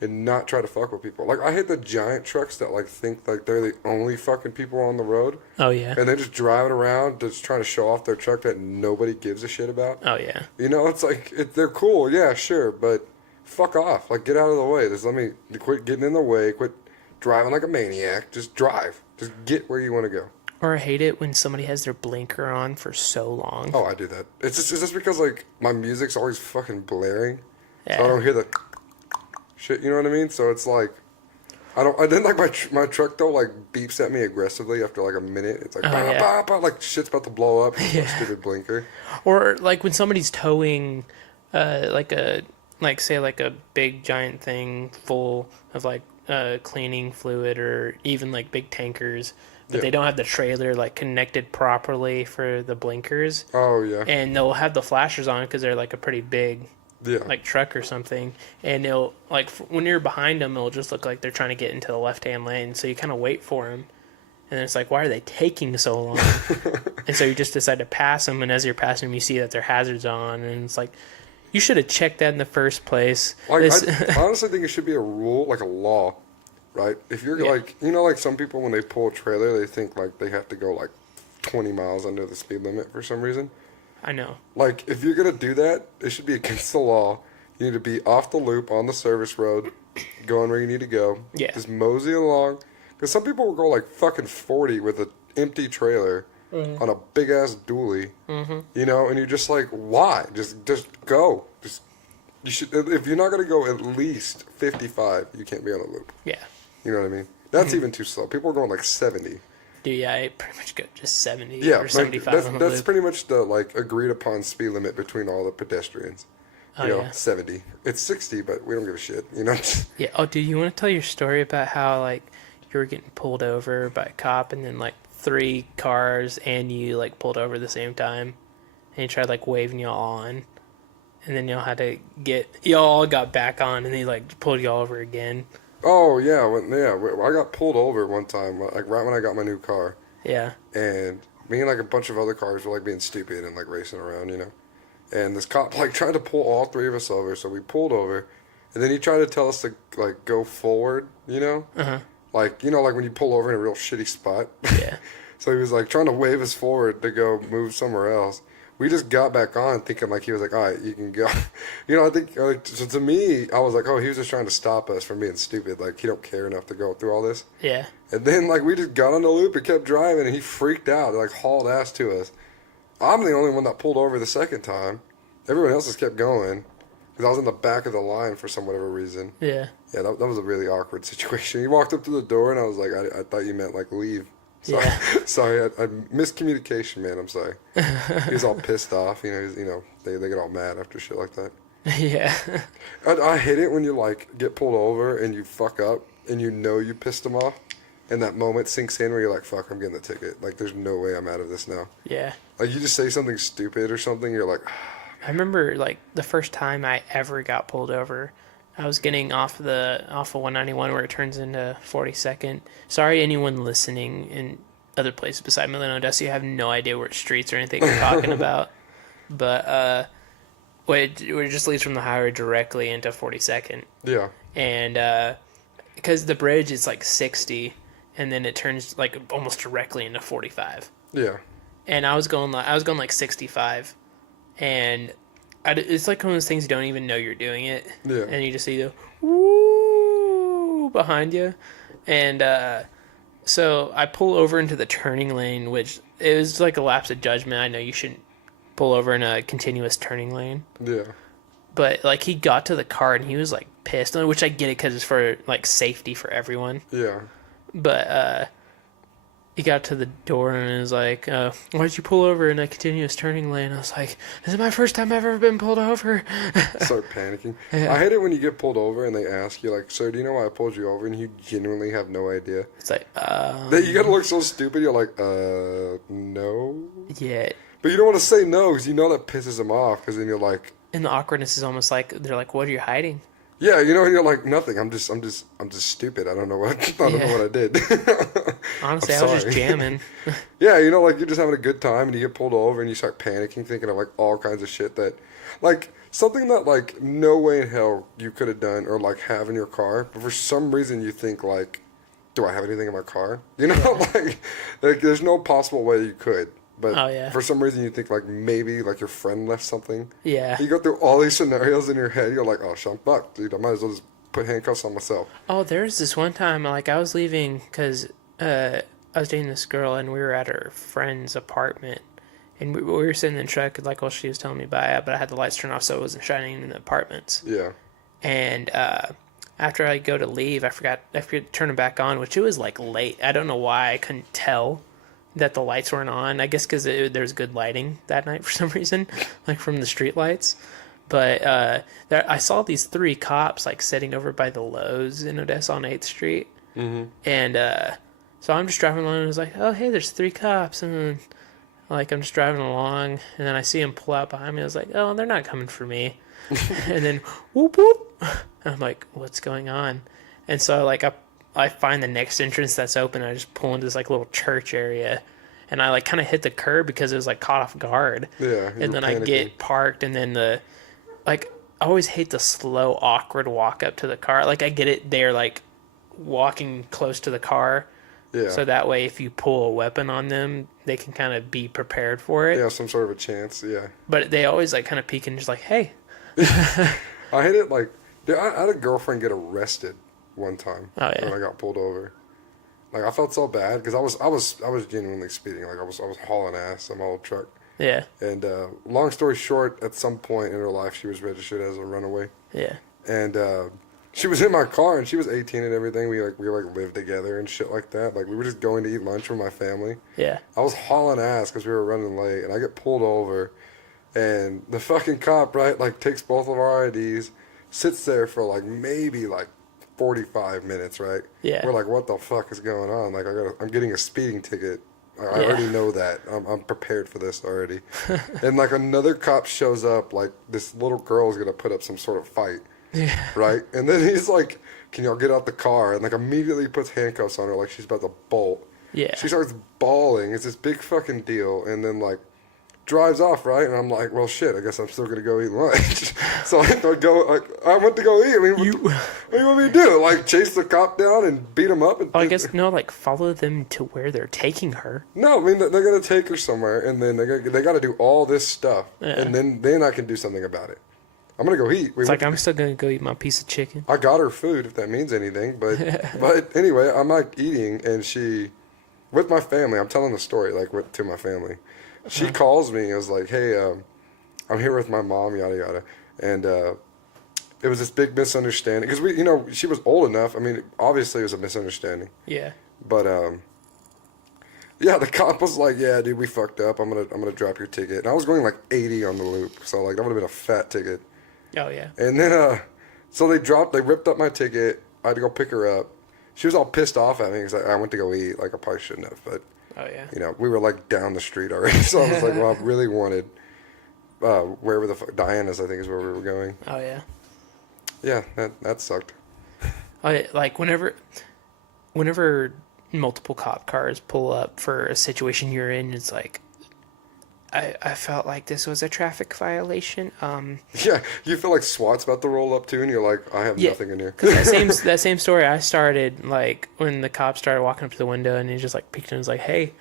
and not try to fuck with people. Like, I hate the giant trucks that like think like they're the only fucking people on the road, Oh yeah. and they just driving around just trying to show off their truck that nobody gives a shit about. Oh yeah. You know, it's like they're cool, yeah, sure, but fuck off. Like, get out of the way. Just let me quit getting in the way. Quit driving like a maniac. Just drive. Just get where you want to go. Or I hate it when somebody has their blinker on for so long. Oh, I do that. It's just because like my music's always fucking blaring, Yeah. so I don't hear the shit. You know what I mean? So it's like I didn't like my truck though. Like beeps at me aggressively after like a minute. It's like Oh, bah, yeah. bah, bah, like shit's about to blow up. Yeah. Stupid blinker. Or like when somebody's towing, say like a big giant thing full of like cleaning fluid, or even like big tankers, but Yeah. they don't have the trailer like connected properly for the blinkers, Oh yeah. and they'll have the flashers on because they're like a pretty big Yeah. like truck or something, and it'll like when you're behind them, it'll just look like they're trying to get into the left-hand lane, so you kind of wait for them. And then it's like, why are they taking so long? And so you just decide to pass them, and as you're passing them, you see that their hazards on, and it's like, you should have checked that in the first place. Like, This- I honestly think it should be a rule, like a law, right? If you're Yeah. like, you know, like some people when they pull a trailer, they think like they have to go like 20 miles under the speed limit for some reason. I know. Like, if you're gonna do that, it should be against the law. You need to be off the loop on the service road, going where you need to go. Yeah. Just mosey along. Because some people will go like fucking 40 with an empty trailer on a big ass dually. Mm-hmm. You know, and you're just like, why? Just go. You should. If you're not gonna go at least 55, you can't be on a loop. Yeah. You know what I mean? That's even too slow. People are going like 70. Dude, yeah, I pretty much go just 70 Yeah, or like 75 on the that's loop. pretty much the like agreed upon speed limit between all the pedestrians. Oh, yeah. 70. It's 60, but we don't give a shit. You know. Yeah. Oh, dude, you want to tell your story about how, like, you were getting pulled over by a cop and then, like, 3 cars and you, like, pulled over at the same time? And he tried, like, waving y'all on. And then y'all had to y'all all got back on and he, like, pulled y'all over again. Oh yeah, I got pulled over one time, like right when I got my new car, Yeah. and me and like a bunch of other cars were like being stupid and like racing around, And this cop like tried to pull all 3 of us over, so we pulled over, and then he tried to tell us to like go forward, Uh-huh. like like when you pull over in a real shitty spot. Yeah. So he was like trying to wave us forward to go move somewhere else. We just got back on thinking like he was like, all right, you can go. I think like, so to me, I was like, oh, he was just trying to stop us from being stupid. Like he don't care enough to go through all this. Yeah. And then like we just got on the loop and kept driving, and he freaked out, like hauled ass to us. I'm the only one that pulled over the second time. Everyone else just kept going because I was in the back of the line for some whatever reason. Yeah. Yeah, that was a really awkward situation. He walked up to the door, and I was like, I thought you meant like leave. Sorry, Yeah. sorry, I miscommunication, man. I'm sorry. He was all pissed off. They get all mad after shit like that. Yeah. I hate it when you like get pulled over and you fuck up and you pissed them off, and that moment sinks in where you're like, fuck, I'm getting the ticket. Like, there's no way I'm out of this now. Yeah. Like, you just say something stupid or something, you're like, I remember, like, the first time I ever got pulled over, I was getting off of 191 where it turns into 42nd. Sorry, anyone listening in other places beside Midland, Odessa, you have no idea what streets or anything we're talking about. But it just leads from the highway directly into 42nd. yeah, And because the bridge is like 60, and then it turns like almost directly into 45. yeah, And I was going like 65, and it's like one of those things you don't even know you're doing it. Yeah. And you just see the woo behind you. And so I pull over into the turning lane, which it was like a lapse of judgment. I know you shouldn't pull over in a continuous turning lane. yeah, But like he got to the car and he was like pissed, which I get it because it's for like safety for everyone. yeah. But he got to the door and was like, why'd you pull over in a continuous turning lane? I was like, this is my first time I've ever been pulled over. Start panicking. Yeah. I hate it when you get pulled over and they ask you, like, sir, do you know why I pulled you over? And you genuinely have no idea. It's like, You gotta look so stupid, you're like, no? yeah. But you don't want to say no because you know that pisses them off because then you're like, And the awkwardness is almost like, they're like, what are you hiding? yeah, and you're like, nothing. I'm just stupid. I don't know what I did. Honestly, I'm I was just sorry. jamming. Yeah, like you're just having a good time and you get pulled over and you start panicking, thinking of like all kinds of shit that, like something that like no way in hell you could have done or like have in your car, but for some reason you think like, do I have anything in my car? Like there's no possible way you could. But Oh, yeah. for some reason you think like maybe like your friend left something. Yeah. You go through all these scenarios in your head. You're like, oh, shit, I'm fucked, dude. I might as well just put handcuffs on myself. Oh, there's this one time, like, I was leaving because I was dating this girl, and we were at her friend's apartment. And we were sitting in the truck, like, while she was telling me bye, but I had the lights turned off so it wasn't shining in the apartments. Yeah. And after I go to leave, I forgot to turn it back on, which it was, like, late. I don't know why I couldn't tell that the lights weren't on. I guess because there's good lighting that night for some reason, like from the street lights. But I saw these 3 cops like sitting over by the Lowe's in Odessa on 8th Street. Mm-hmm. And so I'm just driving along and I was like, oh, hey, there's 3 cops. And then, like, I'm just driving along and then I see them pull out behind me. I was like, oh, they're not coming for me. And then whoop, whoop. And I'm like, what's going on? And so like I find the next entrance that's open. I just pull into this like little church area, and I like kind of hit the curb because it was like caught off guard. Yeah. And then I get parked, and then I always hate the slow, awkward walk up to the car. Like I get it, they're like walking close to the car, Yeah. so that way if you pull a weapon on them, they can kind of be prepared for it. Yeah, some sort of a chance. Yeah. But they always like kind of peek and just like, hey. I hate it. Like, dude, I had a girlfriend get arrested one time when I got pulled over. Like I felt so bad because I was genuinely speeding. Like I was hauling ass on my old truck. Yeah. And long story short, at some point in her life, she was registered as a runaway. Yeah. And She was in my car, and she was 18 and everything. We lived together and shit like that. Like, we were just going to eat lunch with my family. Yeah. I was hauling ass because we were running late, and I get pulled over, and the fucking cop, right, like, takes both of our IDs, sits there for, like, maybe, like, 45 minutes, right? Yeah. We're like, what the fuck is going on? Like, I'm getting a speeding ticket. I Yeah. already know that. I'm prepared for this already. And, like, another cop shows up, like, this little girl is going to put up some sort of fight. Yeah. Right? And then he's like, can y'all get out the car? And, like, immediately puts handcuffs on her like she's about to bolt. Yeah. She starts bawling. It's this big fucking deal. And then, like, drives off, right? And I'm like, well, shit, I guess I'm still going to go eat lunch. So I went to go eat. I mean, what do you want me to do? Like, chase the cop down and beat him up? And Well, I guess, no, like, follow them to where they're taking her. No, I mean, they're going to take her somewhere, and then they got to do all this stuff. Yeah. And then I can do something about it. I'm going to go eat. It's like, I'm still going to go eat my piece of chicken. I got her food, if that means anything. But anyway, I'm, like, eating, and she, with my family, I'm telling the story, like, to my family. She calls me and was like, hey, I'm here with my mom, yada, yada. And it was this big misunderstanding. Because, she was old enough. I mean, obviously it was a misunderstanding. Yeah. But, yeah, the cop was like, yeah, dude, we fucked up. I'm gonna drop your ticket. And I was going, like, 80 on the loop. So, like, that would have been a fat ticket. Oh, yeah. And then, so they ripped up my ticket. I had to go pick her up. She was all pissed off at me because I went to go eat. Like, I probably shouldn't have, but... Oh, yeah. We were, like, down the street already. So I was like, well, I really wanted, wherever the fuck, Diana's, I think, is where we were going. Oh, yeah. Yeah, that sucked. Like, whenever multiple cop cars pull up for a situation you're in, it's like, I felt like this was a traffic violation. Yeah, you feel like SWAT's about to roll up, too, and you're like, I have nothing in here. Because that same story I started, like, when the cop started walking up to the window, and he just, like, peeked and was like, hey,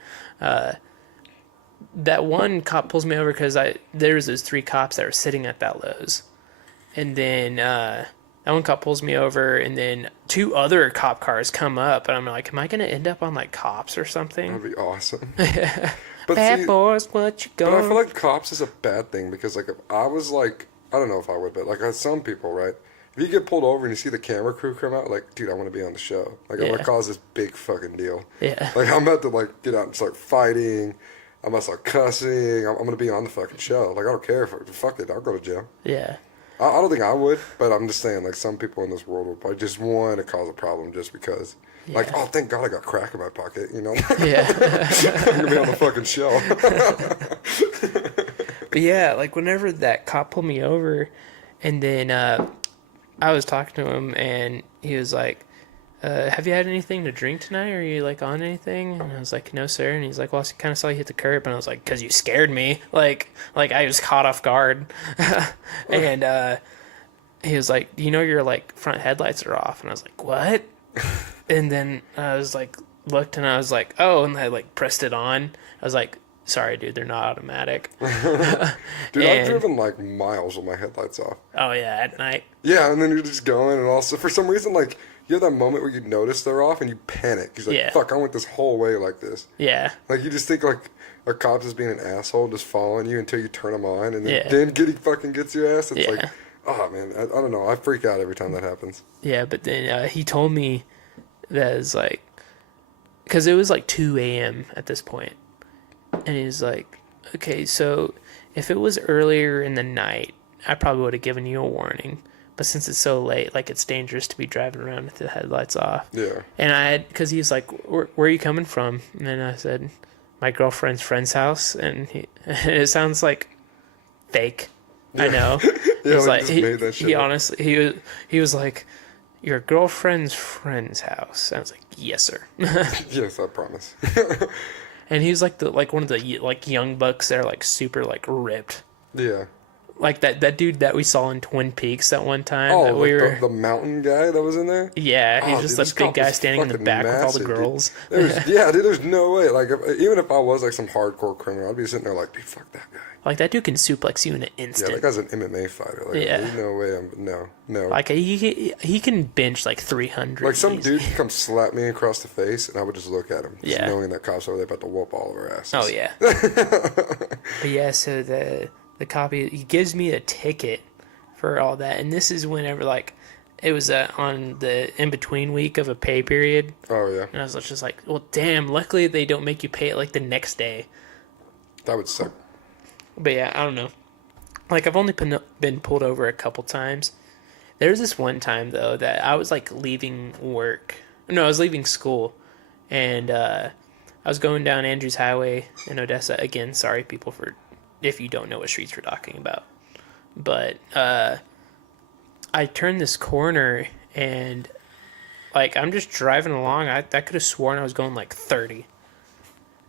that one cop pulls me over because there was those 3 cops that were sitting at that Lowe's. And then that one cop pulls me over, and then 2 other cop cars come up, and I'm like, am I going to end up on, like, cops or something? That'd be awesome. But bad boys, what you going? But I feel like cops is a bad thing because, like, if I was like, I don't know if I would, but like, some people, right? If you get pulled over and you see the camera crew come out, like, dude, I want to be on the show. Like, I'm gonna cause this big fucking deal. Yeah. Like, I'm about to like get out and start fighting. I'm about to start cussing. I'm gonna be on the fucking show. Like, I don't care fuck it. I'll go to jail. Yeah. I don't think I would, but I'm just saying, like, some people in this world would probably just want to cause a problem just because. Yeah. Like, oh, thank God I got crack in my pocket, you know? Yeah. I'm going to be on the fucking show. But yeah, like, whenever that cop pulled me over, and then I was talking to him, and he was like, have you had anything to drink tonight? Are you, like, on anything? And I was like, no, sir. And he's like, well, I kind of saw you hit the curb. And I was like, because you scared me. Like I was caught off guard. And he was like, you know your, like, front headlights are off. And I was like, what? And then I was like, looked, and I was like, oh, and I, like, pressed it on. I was like, sorry, dude, they're not automatic. Dude, I've driven, like, miles with my headlights off. Oh, yeah, at night. Yeah, and then you're just going, and also, for some reason, like, you have that moment where you notice they're off, and you panic. You're like, fuck, I went this whole way like this. Yeah. Like, you just think, like, a cop's just being an asshole, just following you until you turn them on, and then fucking gets your ass. It's like, oh, man, I don't know. I freak out every time that happens. Yeah, but then he told me that it's like, because it was like 2 a.m. at this point, and he's like, okay, so if it was earlier in the night, I probably would have given you a warning, but since it's so late, like, it's dangerous to be driving around with the headlights off. Yeah. And because he's like, where are you coming from? And then I said, my girlfriend's friend's house, and it sounds like fake. Yeah. I know. Yeah, he's like, he honestly, he was like, your girlfriend's friend's house. And I was like, yes, sir. Yes, I promise. And he was like one of the, like, young bucks that are, like, super, like, ripped. Yeah. Like that dude that we saw in Twin Peaks that one time. Oh, that like the mountain guy that was in there? Yeah, he's just this big guy standing in the back with all the girls. Dude. There's no way. Like, even if I was, like, some hardcore criminal, I'd be sitting there like, dude, fuck that guy. Like, that dude can suplex you in an instant. Yeah, that guy's an MMA fighter. Like, there's no way no. Like, he can bench, like, 300. Like, some dude could come slap me across the face, and I would just look at him. Just Yeah. knowing that cops over there about to whoop all of our asses. Oh, yeah. But, yeah, so the cop, he gives me a ticket for all that. And this is whenever, like, It was on the in-between week of a pay period. Oh, yeah. And I was just like, well, damn, luckily they don't make you pay it like the next day. That would suck. But yeah, I don't know. Like, I've only been pulled over a couple times. There was this one time, though, that I was like leaving work. No, I was leaving school. And I was going down Andrews Highway in Odessa. Again, sorry, people, for if you don't know what streets we're talking about. But I turned this corner and, like, I'm just driving along. I could have sworn I was going like 30.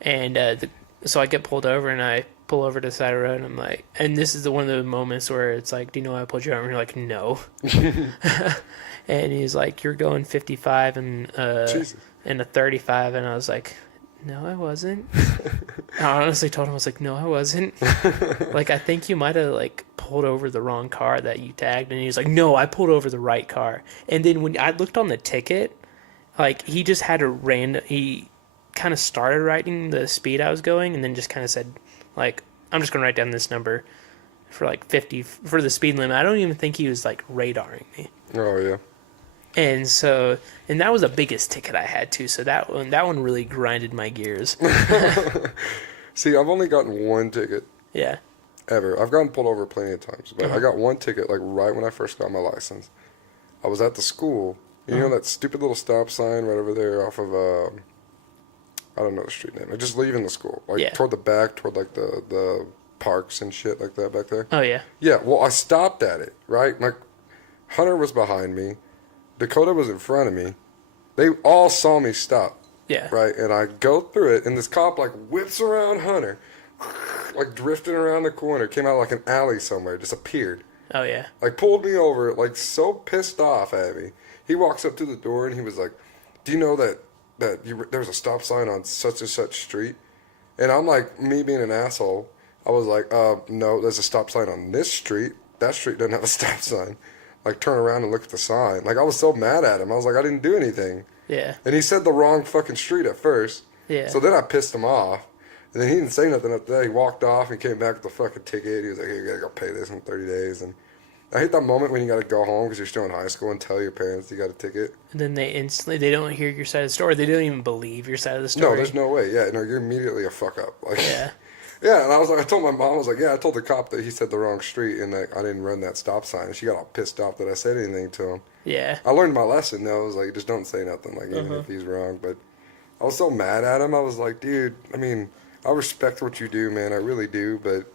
And so I get pulled over and I pull over to the side of the road and I'm like, and this is one of the moments where it's like, do you know why I pulled you over? And you're like, no. And he's like, you're going 55 and a 35. And I was like, no, I wasn't. I honestly told him, I was like, no, I wasn't. Like, I think you might have, like, pulled over the wrong car that you tagged. And he was like, no, I pulled over the right car. And then when I looked on the ticket, like, he just had he kind of started writing the speed I was going and then just kind of said, like, I'm just going to write down this number for, like, 50 for the speed limit. I don't even think he was, like, radaring me. Oh, yeah. And so, and that was the biggest ticket I had too. So that one really grinded my gears. See, I've only gotten one ticket. Yeah. Ever. I've gotten pulled over plenty of times, but I got one ticket like right when I first got my license. I was at the school. You know that stupid little stop sign right over there off of I don't know the street name. Just leaving the school, like toward the back, toward like the parks and shit like that back there. Oh yeah. Yeah. Well, I stopped at it. Right. Like Hunter was behind me. Dakota was in front of me. They all saw me stop. Yeah. Right, and I go through it, and this cop, like, whips around Hunter, like, drifting around the corner, came out like an alley somewhere, disappeared. Oh, yeah. Like, pulled me over, like, so pissed off at me. He walks up to the door, and he was like, do you know that there's a stop sign on such and such street? And I'm like, me being an asshole, I was like, no, there's a stop sign on this street. That street doesn't have a stop sign. Like, turn around and look at the sign. Like, I was so mad at him. I was like, I didn't do anything. Yeah. And he said the wrong fucking street at first. Yeah. So then I pissed him off. And then he didn't say nothing after that. He walked off and came back with the fucking ticket. He was like, hey, you gotta go pay this in 30 days. And I hate that moment when you gotta go home because you're still in high school and tell your parents you got a ticket. And then they don't hear your side of the story. They don't even believe your side of the story. No, there's no way. Yeah, no, you're immediately a fuck up. Like, yeah. Yeah, and I told my mom, I was like, yeah, I told the cop that he said the wrong street and that I didn't run that stop sign. And she got all pissed off that I said anything to him. Yeah. I learned my lesson, though. I was like, just don't say nothing, like, even if he's wrong. But I was so mad at him. I was like, dude, I mean, I respect what you do, man. I really do, but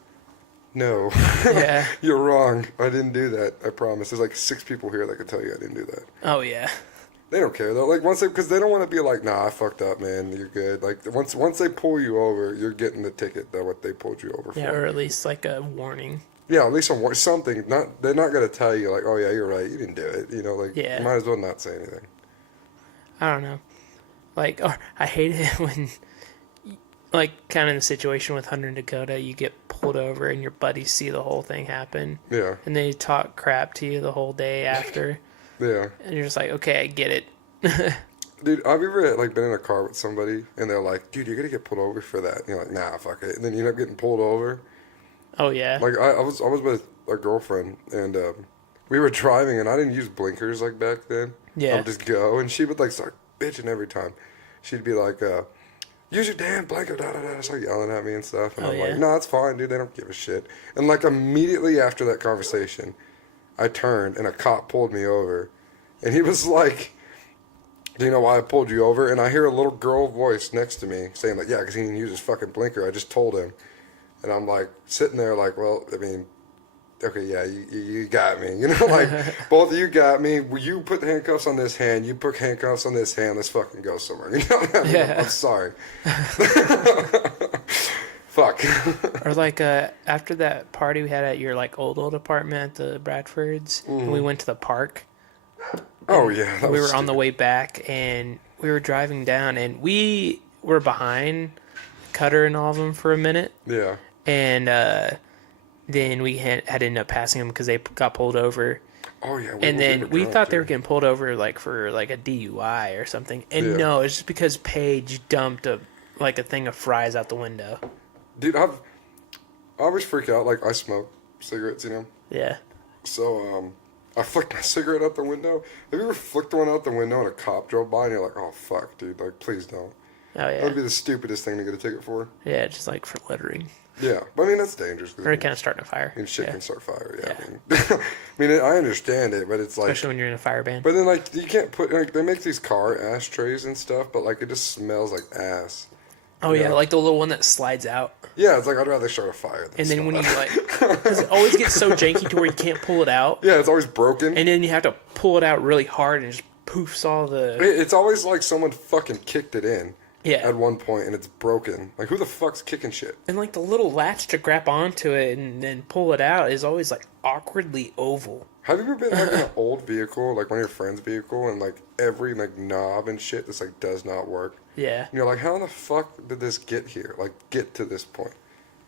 no. Yeah. You're wrong. I didn't do that. I promise. There's like 6 people here that can tell you I didn't do that. Oh, yeah. They don't care though. Like because they don't want to be like, nah, I fucked up, man. You're good. Like once they pull you over, you're getting the ticket that what they pulled you over for. Yeah, or at least like a warning. Yeah, at least something. They're not gonna tell you like, oh yeah, you're right. You didn't do it. You know, like you might as well not say anything. I don't know. Like, or I hate it when, like, kind of in the situation with Hunter and Dakota, you get pulled over and your buddies see the whole thing happen. Yeah. And they talk crap to you the whole day after. Yeah. And you're just like, okay, I get it. Dude, have you ever like been in a car with somebody and they're like, dude, you're gonna get pulled over for that? And you're like, nah, fuck it. And then you end up getting pulled over. Oh yeah. Like I was with a girlfriend and we were driving and I didn't use blinkers like back then. Yeah. I would just go and she would like start bitching every time. She'd be like, use your damn blinker, da da da, start yelling at me and stuff. And I'm like, no, it's fine, dude. They don't give a shit. And like immediately after that conversation, I turned and a cop pulled me over. And he was like, do you know why I pulled you over? And I hear a little girl voice next to me saying like, yeah, because he didn't use his fucking blinker. I just told him. And I'm like sitting there like, well, I mean, okay, yeah, you got me. You know, like both of you got me. You put handcuffs on this hand. You put handcuffs on this hand. Let's fucking go somewhere. You know what I mean? Yeah. I'm sorry. Fuck. Or like after that party we had at your like old apartment at the Bradfords, and we went to the park. Oh yeah, we were on the way back, and we were driving down, and we were behind Cutter and all of them for a minute. Yeah. And then we had ended up passing them because they got pulled over. Oh yeah. And then we thought they were getting pulled over like for like a DUI or something, and no, it's just because Paige dumped a thing of fries out the window. Dude, I always freak out. Like I smoke cigarettes, you know. Yeah. So I flicked my cigarette out the window. Have you ever flicked one out the window and a cop drove by and you're like, oh fuck, dude, like please don't. Oh That yeah. would be the stupidest thing to get a ticket for. Yeah, just like for littering. Yeah, but I mean that's dangerous. Or kind of starting a fire. Shit Yeah. can start fire. Yeah, Yeah. I mean, I understand it, but it's like, Especially when you're in a fire band. but then like you can't put like they make these car ashtrays and stuff, but like it just smells like ass. Oh yeah, Yeah. like the little one that slides out. Yeah, it's like I'd rather start a fire than And then when you smell like, because it always gets so janky to where you can't pull it out. yeah, it's always broken. And then you have to pull it out really hard and it just poofs all the. It's always like someone fucking kicked it in Yeah. at one point and it's broken. Like who the fuck's kicking shit? And like the little latch to grab onto it and then pull it out is always like awkwardly oval. Have you ever been like in an old vehicle, like one of your friend's vehicle, and like every like knob and shit just like does not work? Yeah. And you're like, how in the fuck did this get here? Like get to this point?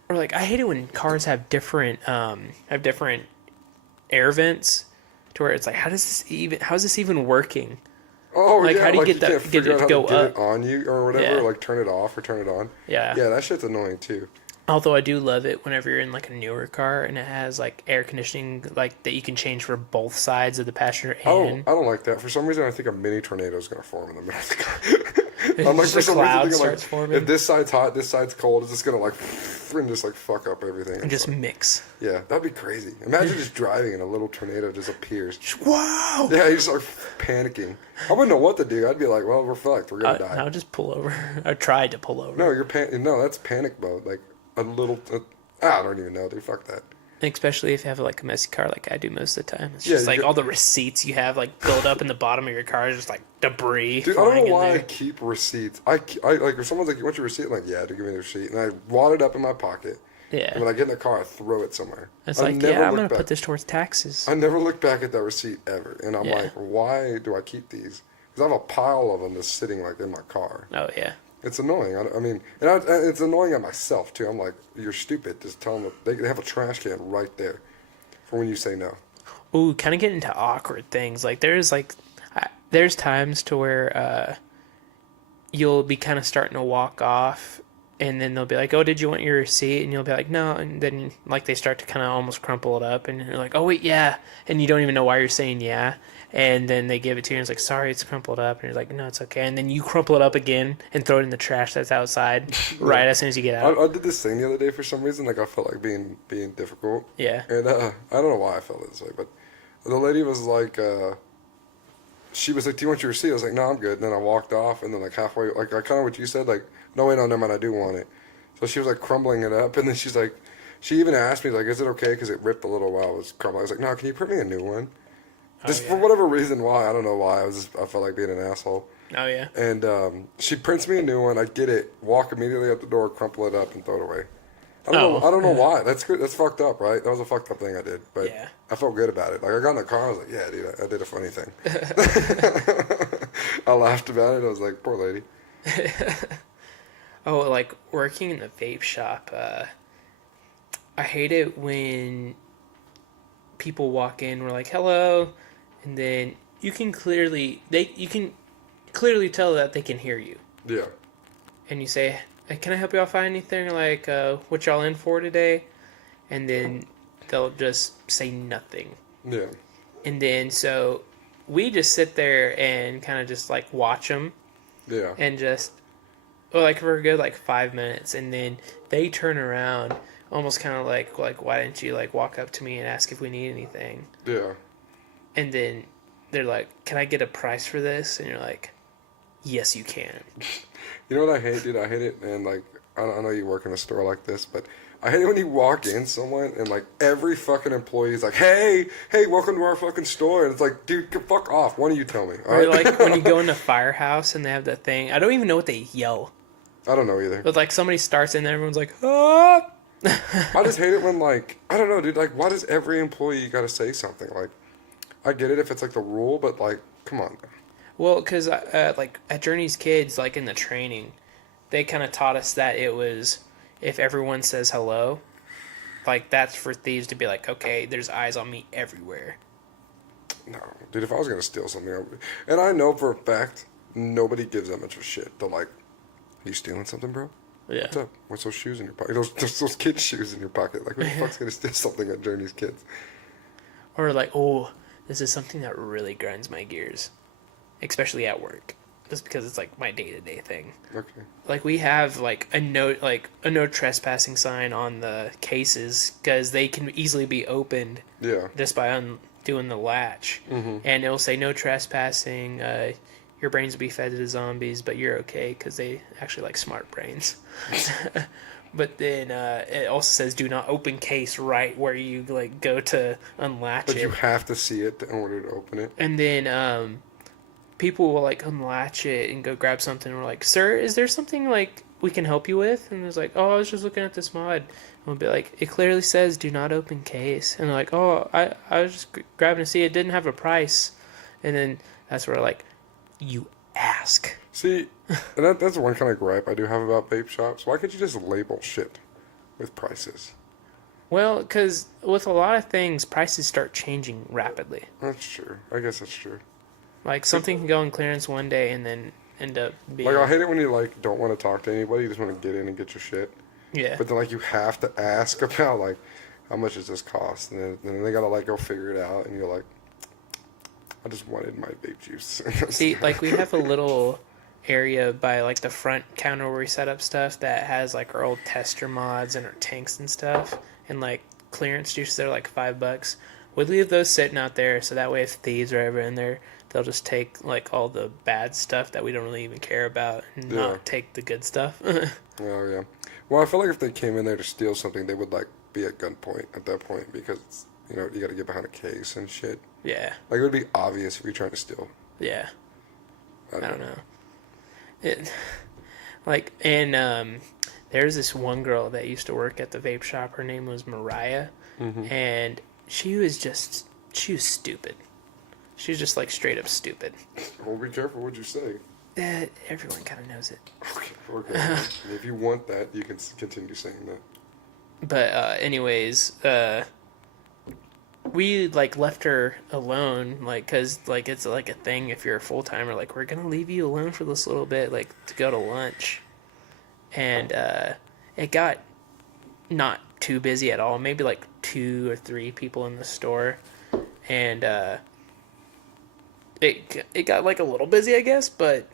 Or like I hate it when cars have different air vents to where it's like how is this even working? Oh Like, yeah, how do you like get you that- can't get figure it out to how go to get up? it on you or whatever, Yeah. like turn it off or turn it on. Yeah. Yeah, that shit's annoying too. Although I do love it whenever you're in like a newer car and it has like air conditioning like that you can change for both sides of the passenger Oh, and I don't like that. For some reason, I think a mini tornado is gonna form in the middle of the car. I'm like, Just for a some cloud reason, thinking, starts like, forming. if this side's hot, this side's cold, it's just gonna like and just like fuck up everything. and just mix. Yeah, that'd be crazy. Imagine just driving and a little tornado just appears. Wow. Yeah, you just start panicking. I wouldn't know what to do. I'd be like, well, we're fucked. We're gonna die. I'll just pull over. I tried to pull over. No, no, that's panic mode. Like a little. I don't even know, dude. Fuck that. Especially if you have like a messy car like I do most of the time. It's Yeah, just you like go- all the receipts you have like build up in the bottom of your car is just like debris Dude, I flying don't know in why I there. keep receipts. I like if someone's like, "You want your receipt?" I'm like, "Yeah, dude, give me the receipt." And I wad it up in my pocket. Yeah. And when I get in the car, I throw it somewhere. It's I like, never yeah, I'm look going to back. put this towards taxes. I never look back at that receipt ever, and I'm Yeah. like, why do I keep these? Because I have a pile of them just sitting like in my car. Oh, yeah. It's annoying. I mean, and it's annoying at myself too. I'm like, you're stupid. Just tell them they have a trash can right there for when you say no. Ooh, kind of get into awkward things. Like, there's times to where you'll be kind of starting to walk off, and then they'll be like, oh, did you want your receipt? And you'll be like, no. And then, like, they start to kind of almost crumple it up, and you're like, oh, wait, yeah. And you don't even know why you're saying yeah. And then they give it to you, and it's like, sorry, it's crumpled up. And you're like, no, it's okay. And then you crumple it up again and throw it in the trash that's outside right as soon as you get out. I did this thing the other day for some reason. Like I felt like being difficult. Yeah. And I don't know why I felt this way, but the lady was like, she was like, "Do you want your receipt?" I was like, "No, I'm good." And then I walked off, and then like halfway, like I kind of what you said, like, "No, wait, no, never mind, I do want it." So she was like crumbling it up, and then she's like, she even asked me like, "Is it okay?" Because it ripped a little while it was crumbling. I was like, "No, can you print me a new one?" Just for whatever reason, why I don't know why. I felt like being an asshole. Oh, yeah. And she prints me a new one. I get it, walk immediately out the door, crumple it up, and throw it away. I don't know why. That's good. That's fucked up, right? That was a fucked up thing I did, but Yeah. I felt good about it. Like I got in the car, I was like, "Yeah, dude, I did a funny thing." I laughed about it. I was like, "Poor lady." Oh, like working in the vape shop. I hate it when people walk in. We're like, "Hello," and then you can clearly tell that they can hear you. Yeah. And you say, hey, "Can I help y'all find anything? Like, what y'all in for today?" And then they'll just say nothing. Yeah. And then so we just sit there and kind of just like watch them. Yeah. And just, well, like for a good like 5 minutes, and then they turn around, almost kind of like why didn't you like walk up to me and ask if we need anything? Yeah. And then they're like, "Can I get a price for this?" And you're like, "Yes, you can." You know what I hate, dude? I hate it, and like I know you work in a store like this, but I hate it when you walk in someone and like every fucking employee is like, "Hey, welcome to our fucking store," and it's like, dude, fuck off. Why don't you tell me? All Or right? like when you go into Firehouse and they have that thing. I don't even know what they yell. I don't know either. But like somebody starts in there, everyone's like, "Ah!" I just hate it when like I don't know, dude. Like, why does every employee got to say something? Like, I get it if it's like the rule, but like, come on. Well, because like at Journey's Kids, like in the training, they kind of taught us that it was if everyone says hello, like that's for thieves to be like, okay, there's eyes on me everywhere. No, dude. If I was gonna steal something, and I know for a fact nobody gives that much of a shit. They're like, "Are you stealing something, bro? Yeah. What's up? What's those shoes in your pocket? Those kids' shoes in your pocket? Like, who the fuck's gonna steal something at Journey's Kids?" Or like, oh, this is something that really grinds my gears, especially at work, just because it's like my day-to-day thing. Okay. Like we have like a no trespassing sign on the cases because they can easily be opened Yeah. just by doing the latch, and it'll say no trespassing. Your brains will be fed to the zombies, but you're okay because they actually like smart brains. But then it also says do not open case right where you like go to unlatch But it. you have to see it in order to open it. And then people will like unlatch it and go grab something. And we're like, sir, is there something like we can help you with? And it's like, oh, I was just looking at this mod. And we'll be like, it clearly says do not open case. And they're like, oh, I was just grabbing to see it didn't have a price. And then that's where like, you ask. See, and that's one kind of gripe I do have about vape shops. Why can't you just label shit with prices? Well, because with a lot of things, prices start changing rapidly. That's true. I guess that's true. Like something can go on clearance one day and then end up being Like, I hate it when you, like, don't want to talk to anybody. You just want to get in and get your shit. yeah. But then, like, you have to ask about, like, how much does this cost? And then they got to, like, go figure it out. And you're like, I just wanted my vape juice. See, like we have a little area by like the front counter where we set up stuff that has like our old tester mods and our tanks and stuff, and like clearance juices are like $5. We leave those sitting out there so that way if thieves are ever in there, they'll just take like all the bad stuff that we don't really even care about and not take the good stuff. Oh, yeah. Well, I feel like if they came in there to steal something, they would, like, be at gunpoint at that point because, you know, you got to get behind a case and shit. Yeah. Like, it would be obvious if you're trying to steal. Yeah. I don't know. It, like, and there's this one girl that used to work at the vape shop. Her name was Mariah. And she was stupid. She was just, like, straight up stupid. Well, be careful what you say. Everyone kind of knows it. Okay. If you want that, you can continue saying that. But anyways, we like left her alone, like, cause like it's like a thing if you're a full timer, like we're gonna leave you alone for this little bit, like to go to lunch, and it got not too busy at all, maybe like 2 or 3 people in the store, and it got like a little busy, I guess, but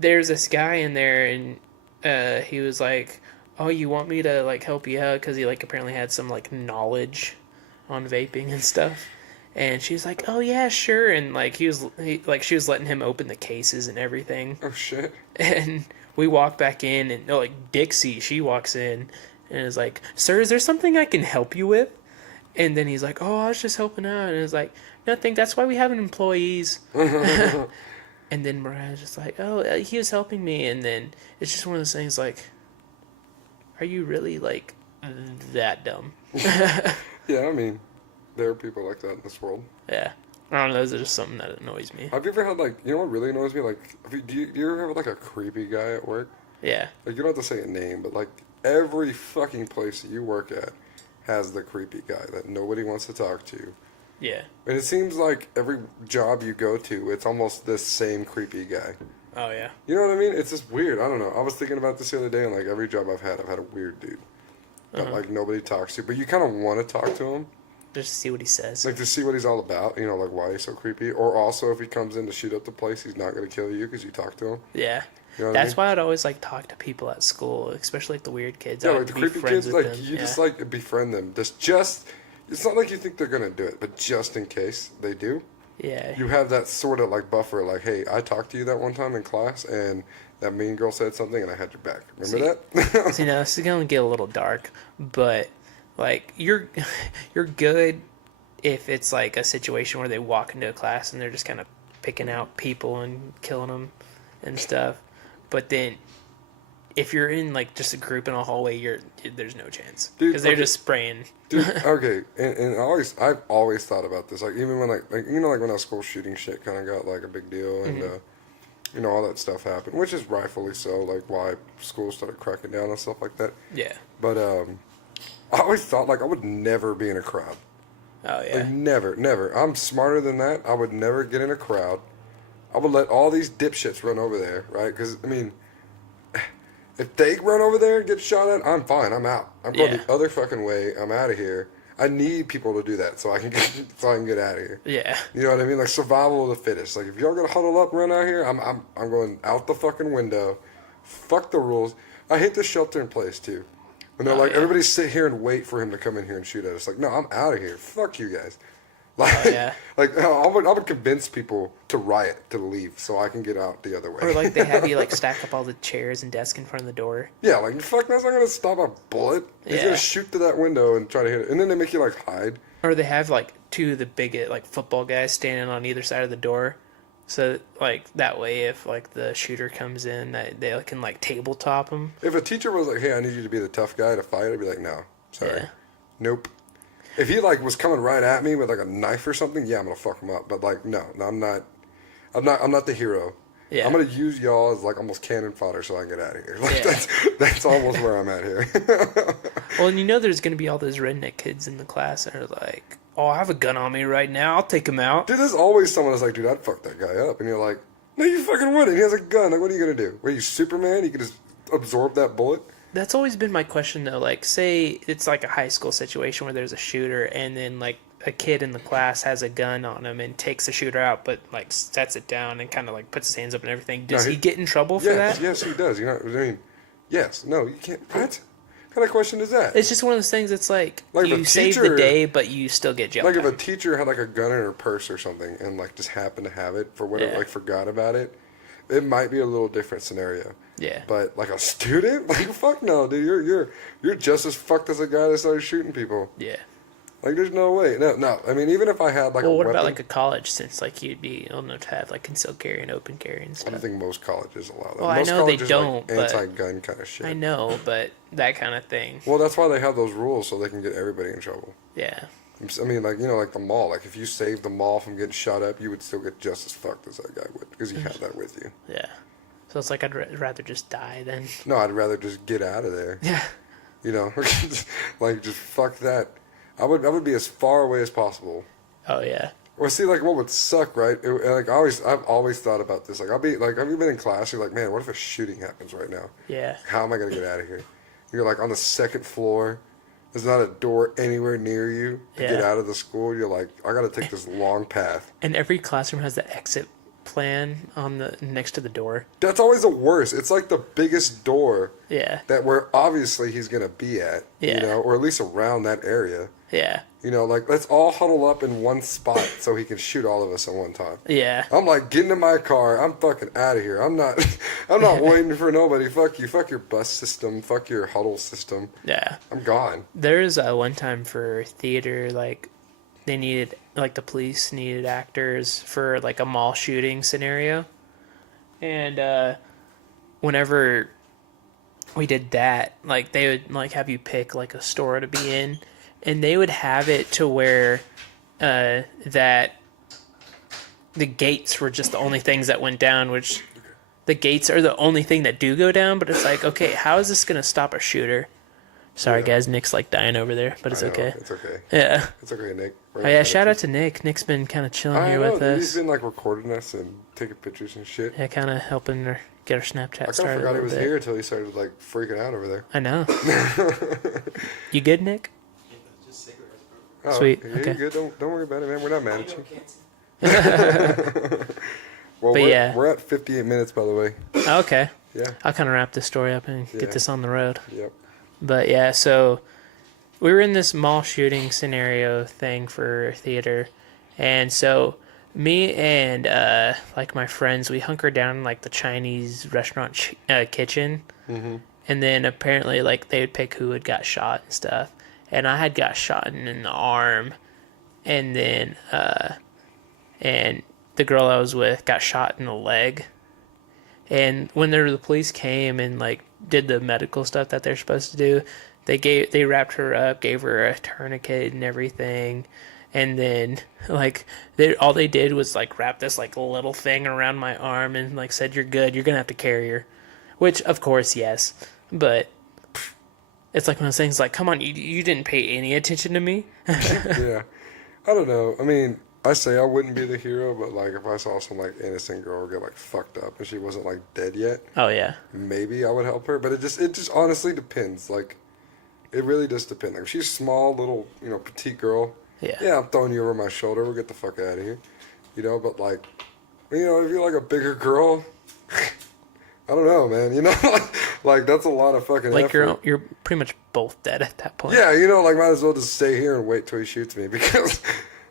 there's this guy in there, and he was like, oh, you want me to like help you out, because he like apparently had some like knowledge on vaping and stuff, and she's like, oh yeah, sure, and like she was letting him open the cases and everything. Oh shit. And we walk back in, and like Dixie, she walks in and is like, sir, is there something I can help you with? And then he's like, oh, I was just helping out, and it's like, nothing, that's why we have employees. And then Mariah's just like, oh, he was helping me, and then it's just one of those things like, are you really like that dumb? Yeah, I mean, there are people like that in this world. Yeah. I don't know, those are just something that annoys me. Have you ever had, like, you know what really annoys me? Like, do you ever have, like, a creepy guy at work? Yeah. Like, you don't have to say a name, but, like, every fucking place that you work at has the creepy guy that nobody wants to talk to. Yeah. And it seems like every job you go to, it's almost this same creepy guy. Oh, yeah. You know what I mean? It's just weird. I don't know. I was thinking about this the other day, and, like, every job I've had a weird dude that, like, nobody talks to. But you kind of want to talk to him. Just to see what he says. Like, to see what he's all about, you know, like, why he's so creepy. Or also, if he comes in to shoot up the place, he's not going to kill you because you talk to him. Yeah. You know what That's I mean? why I'd always, like, talk to people at school, especially, like, the weird kids. Yeah, I like, like the to be creepy friends kids, with like, them. you Yeah. just, like, befriend them. Just, it's not like you think they're going to do it, but just in case they do, Yeah. you have that sort of, like, buffer, like, hey, I talked to you that one time in class, and that mean girl said something, and I had your back. Remember that? See, now, this is going to get a little dark, but, like, you're good if it's, like, a situation where they walk into a class and they're just kind of picking out people and killing them and stuff. But then, if you're in, like, just a group in a hallway, there's no chance. Dude, Because they're okay. just spraying. Dude, okay, and I've always thought about this. Like, even when, like you know, like, when that school shooting shit kind of got, like, a big deal, and, you know, all that stuff happened, which is rightfully so, like, why schools started cracking down and stuff like that. Yeah. But, I always thought, like, I would never be in a crowd. Oh, yeah. Like, never. I'm smarter than that. I would never get in a crowd. I would let all these dipshits run over there, right? Because, I mean, if they run over there and get shot at, I'm fine. I'm out. I'm going Yeah. the other fucking way. I'm out of here. I need people to do that so I can get out of here. Yeah. You know what I mean? Like survival of the fittest. Like if y'all gonna huddle up and run out here, I'm going out the fucking window. Fuck the rules. I hate the shelter in place too. When they're like, everybody sit here and wait for him to come in here and shoot at us. Like, no, I'm out of here. Fuck you guys. Like, like I would convince people to riot, to leave, so I can get out the other way. Or like they have you like stack up all the chairs and desks in front of the door. Yeah, like fuck, that's not gonna stop a bullet. He's gonna shoot through that window and try to hit it, and then they make you like hide. Or they have like two of the big like football guys standing on either side of the door, so like that way if like the shooter comes in, that they can like tabletop him. If a teacher was like, "Hey, I need you to be the tough guy to fight," I'd be like, "No, sorry, nope." If he like was coming right at me with like a knife or something, yeah, I'm gonna fuck him up. But like, no, I'm not the hero. Yeah. I'm gonna use y'all as like almost cannon fodder so I can get out of here. Like that's almost where I'm at here. Well, and there's gonna be all those redneck kids in the class that are like, "Oh, I have a gun on me right now. I'll take him out." Dude, there's always someone that's like, "Dude, I'd fuck that guy up," and you're like, "No, you fucking wouldn't. He has a gun. Like, what are you gonna do? What are you, Superman? You can just absorb that bullet." That's always been my question, though. Like, say it's like a high school situation where there's a shooter, and then like a kid in the class has a gun on him and takes the shooter out, but like sets it down and kind of like puts his hands up and everything. Does he get in trouble for that? Yes, he does. You know, I mean, yes, no, you can't. What kind of question is that? It's just one of those things that's like you save the day, but you still get jail. Like time. if a teacher had like a gun in her purse or something and like just happened to have it for whatever, like forgot about it, it might be a little different scenario. Yeah. But like a student, like fuck no, dude. You're just as fucked as a guy that started shooting people. Yeah. Like there's no way. No. I mean, even if I had like a what weapon, about like a college? Since like you'd be able to have like concealed carry and open carry and stuff. I don't think most colleges allow that. Well, most I know they colleges, don't. like, anti-gun kind of shit. I know, but that kind of thing. Well, that's why they have those rules so they can get everybody in trouble. Yeah. I mean, like, like the mall. Like, if you saved the mall from getting shot up, you would still get just as fucked as that guy would because you had that with you. Yeah. So it's like I'd rather just die than... No, I'd rather just get out of there. Yeah. Like, just fuck that. I would be as far away as possible. Oh, yeah. Well, see, like, what would suck, right? I've always thought about this. Like, have you been in class? You're like, man, what if a shooting happens right now? Yeah. How am I going to get out of here? You're like on the second floor. There's not a door anywhere near you to get out of the school. You're like, I got to take this long path. And every classroom has the exit plan on the next to the door. That's always the worst. It's like the biggest door. Yeah. That where obviously he's going to be at. Yeah. Or at least around that area. Yeah. Like, let's all huddle up in one spot so he can shoot all of us at one time. Yeah. I'm like, get into my car. I'm fucking out of here. I'm not waiting for nobody. Fuck you. Fuck your bus system. Fuck your huddle system. Yeah. I'm gone. There's one time for theater, like, they needed, like, the police needed actors for, like, a mall shooting scenario. And whenever we did that, like, they would, like, have you pick, like, a store to be in. And they would have it to where that the gates were just the only things that went down, which the gates are the only thing that do go down. But it's like, okay, how is this going to stop a shooter? Sorry, guys. Nick's like dying over there, but it's okay. It's okay. Yeah. It's okay, Nick. Oh, yeah, shout out to Nick. Nick's been kind of chilling here with us. He's been like recording us and taking pictures and shit. Yeah, kind of helping her get her Snapchat started. I kind of forgot he was here until he started like freaking out over there. I know. You good, Nick? Oh, sweet. Yeah, okay. You're good. Don't worry about it, man. We're not mad at you. Well, we're at 58 minutes, by the way. Okay. Yeah. I'll kind of wrap this story up and get this on the road. Yep. But yeah, so we were in this mall shooting scenario thing for theater, and so me and like my friends, we hunkered down in like the Chinese restaurant kitchen, and then apparently like they would pick who had got shot and stuff. And I had got shot in the arm, and then and the girl I was with got shot in the leg. And when the police came and like did the medical stuff that they're supposed to do, they wrapped her up, gave her a tourniquet and everything, and then like all they did was like wrap this like little thing around my arm and like said, "You're good. You're gonna have to carry her," which of course yes, but. It's like one of those things like, come on, you didn't pay any attention to me? Yeah. I don't know. I mean, I say I wouldn't be the hero, but like if I saw some like innocent girl get like fucked up and she wasn't like dead yet. Oh, yeah. Maybe I would help her, but it just honestly depends. Like, it really does depend. Like, if she's small, little, petite girl. Yeah. I'm throwing you over my shoulder. We'll get the fuck out of here. But like, if you're like a bigger girl, I don't know, man. Like that's a lot of fucking like effort. you're pretty much both dead at that point. Yeah, like might as well just stay here and wait till he shoots me because,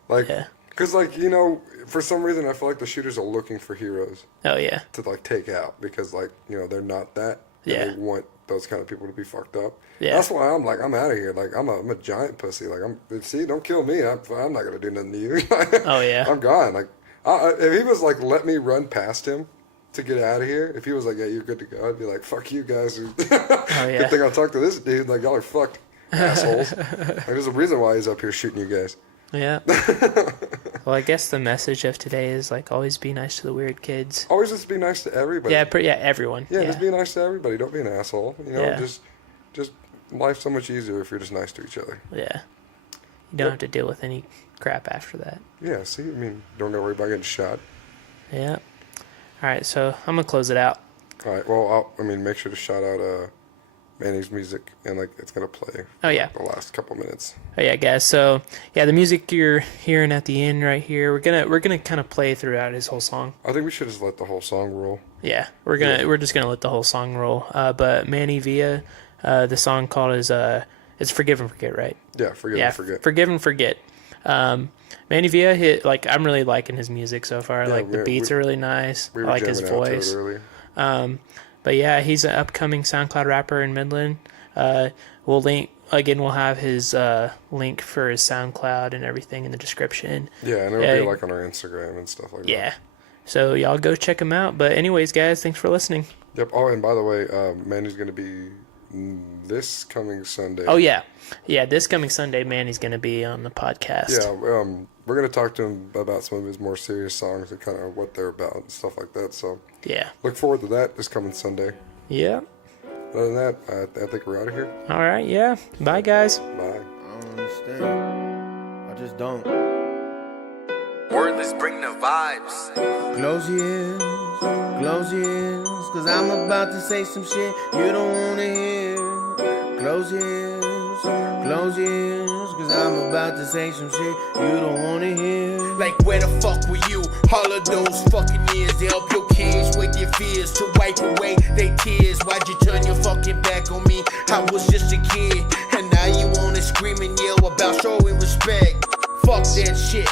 like, for some reason I feel like the shooters are looking for heroes. Oh yeah. To like take out because like they're not that. Yeah. And they want those kind of people to be fucked up. Yeah. That's why I'm like I'm out of here. Like I'm a giant pussy. Like don't kill me. I'm not gonna do nothing to you. Oh yeah. I'm gone. Like if he was like let me run past him to get out of here. If he was like yeah you're good to go, I'd be like fuck you guys. Oh yeah. Good thing I talked to this dude. Like y'all are fucked assholes. Like, there's a reason why he's up here shooting you guys. Yeah. Well, I guess the message of today is like always be nice to the weird kids. Always just be nice to everybody. Yeah, everyone. Yeah, just be nice to everybody. Don't be an asshole. Yeah. Just life's so much easier if you're just nice to each other. Yeah. You don't have to deal with any crap after that. Yeah, see, don't gotta worry about getting shot. Yeah. All right, so I'm gonna close it out. All right, well, make sure to shout out Manny's music, and like it's gonna play. Oh yeah. The last couple minutes. Oh yeah, guys. So yeah, the music you're hearing at the end right here, we're gonna kind of play throughout his whole song. I think we should just let the whole song roll. Yeah, we're just gonna let the whole song roll. But Manny Villa, the song called is it's Forgive and Forget, right? Yeah, Forgive and Forget. Forgive and Forget. Manny Villa I'm really liking his music so far. Yeah, the beats are really nice. I like his voice. But yeah, he's an upcoming SoundCloud rapper in Midland. We'll have his link for his SoundCloud and everything in the description. Yeah, and it'll be like on our Instagram and stuff like that. Yeah. So y'all go check him out. But anyways, guys, thanks for listening. Yep. Oh, and by the way, Manny's going to be this coming Sunday. Oh, yeah. Yeah, this coming Sunday, Manny's going to be on the podcast. Yeah, we're going to talk to him about some of his more serious songs and kind of what they're about and stuff like that. So yeah, look forward to that this coming Sunday. Yeah. Other than that, I think we're out of here. All right, yeah. Bye, guys. Bye. I don't understand. I just don't. Wordless, bring the vibes. Close your ears, cause I'm about to say some shit you don't wanna hear. Close your ears, cause I'm about to say some shit you don't wanna hear. Like where the fuck were you all of those fucking years to help your kids with your fears, to wipe away they tears? Why'd you turn your fucking back on me? I was just a kid, and now you wanna scream and yell about showing respect. Fuck that shit,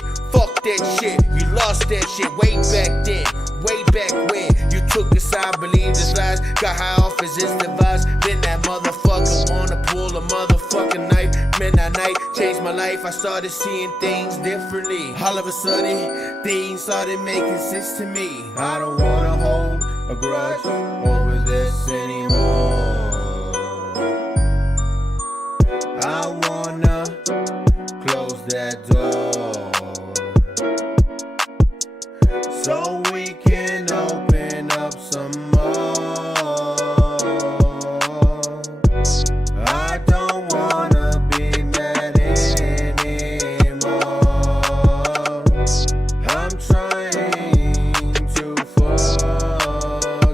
you lost that shit way back then, way back when you took a side, believed his lies, got high off his device. Then that motherfucker wanna pull a motherfucking knife. Midnight night changed my life, I started seeing things differently. All of a sudden, things started making sense to me. I don't wanna hold a grudge over this anymore. I wanna close that door so we can open up some more. I don't wanna be mad anymore. I'm trying to forget.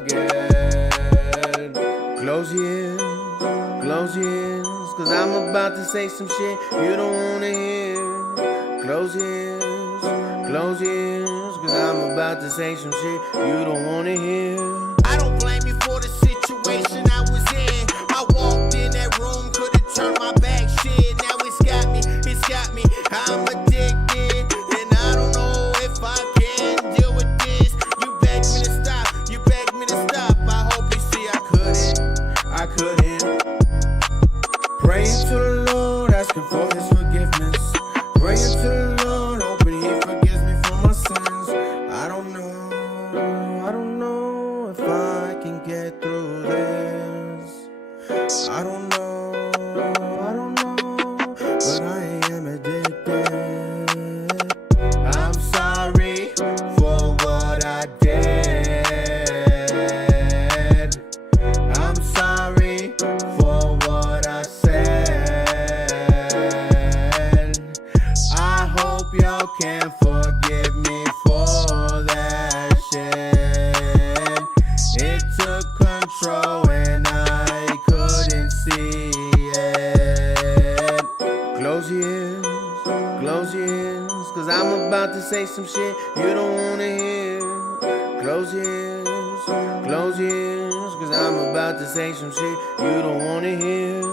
Close your ears, cause I'm about to say some shit you don't wanna hear. Close your ears, cause I'm about to say some shit you don't wanna hear. I don't blame you for the situation I was in. I walked in that room, could've turned my back, shit. Now it's got me, I'm addicted, and I don't know if I can deal with this. You begged me to stop, I hope you see I couldn't. Praying to the Lord, asking for his forgiveness. Praying to the Lord, hoping he forgives me for my sins. I don't know if I can get through this. I don't know, but I am addicted. I'm sorry for what I did. I'm sorry for what I said. I hope y'all can forgive me for that shit. It took control and I couldn't see it. Close your ears, cause I'm about to say some shit you don't wanna hear. Close your ears, cause I'm about to say some shit you don't wanna hear.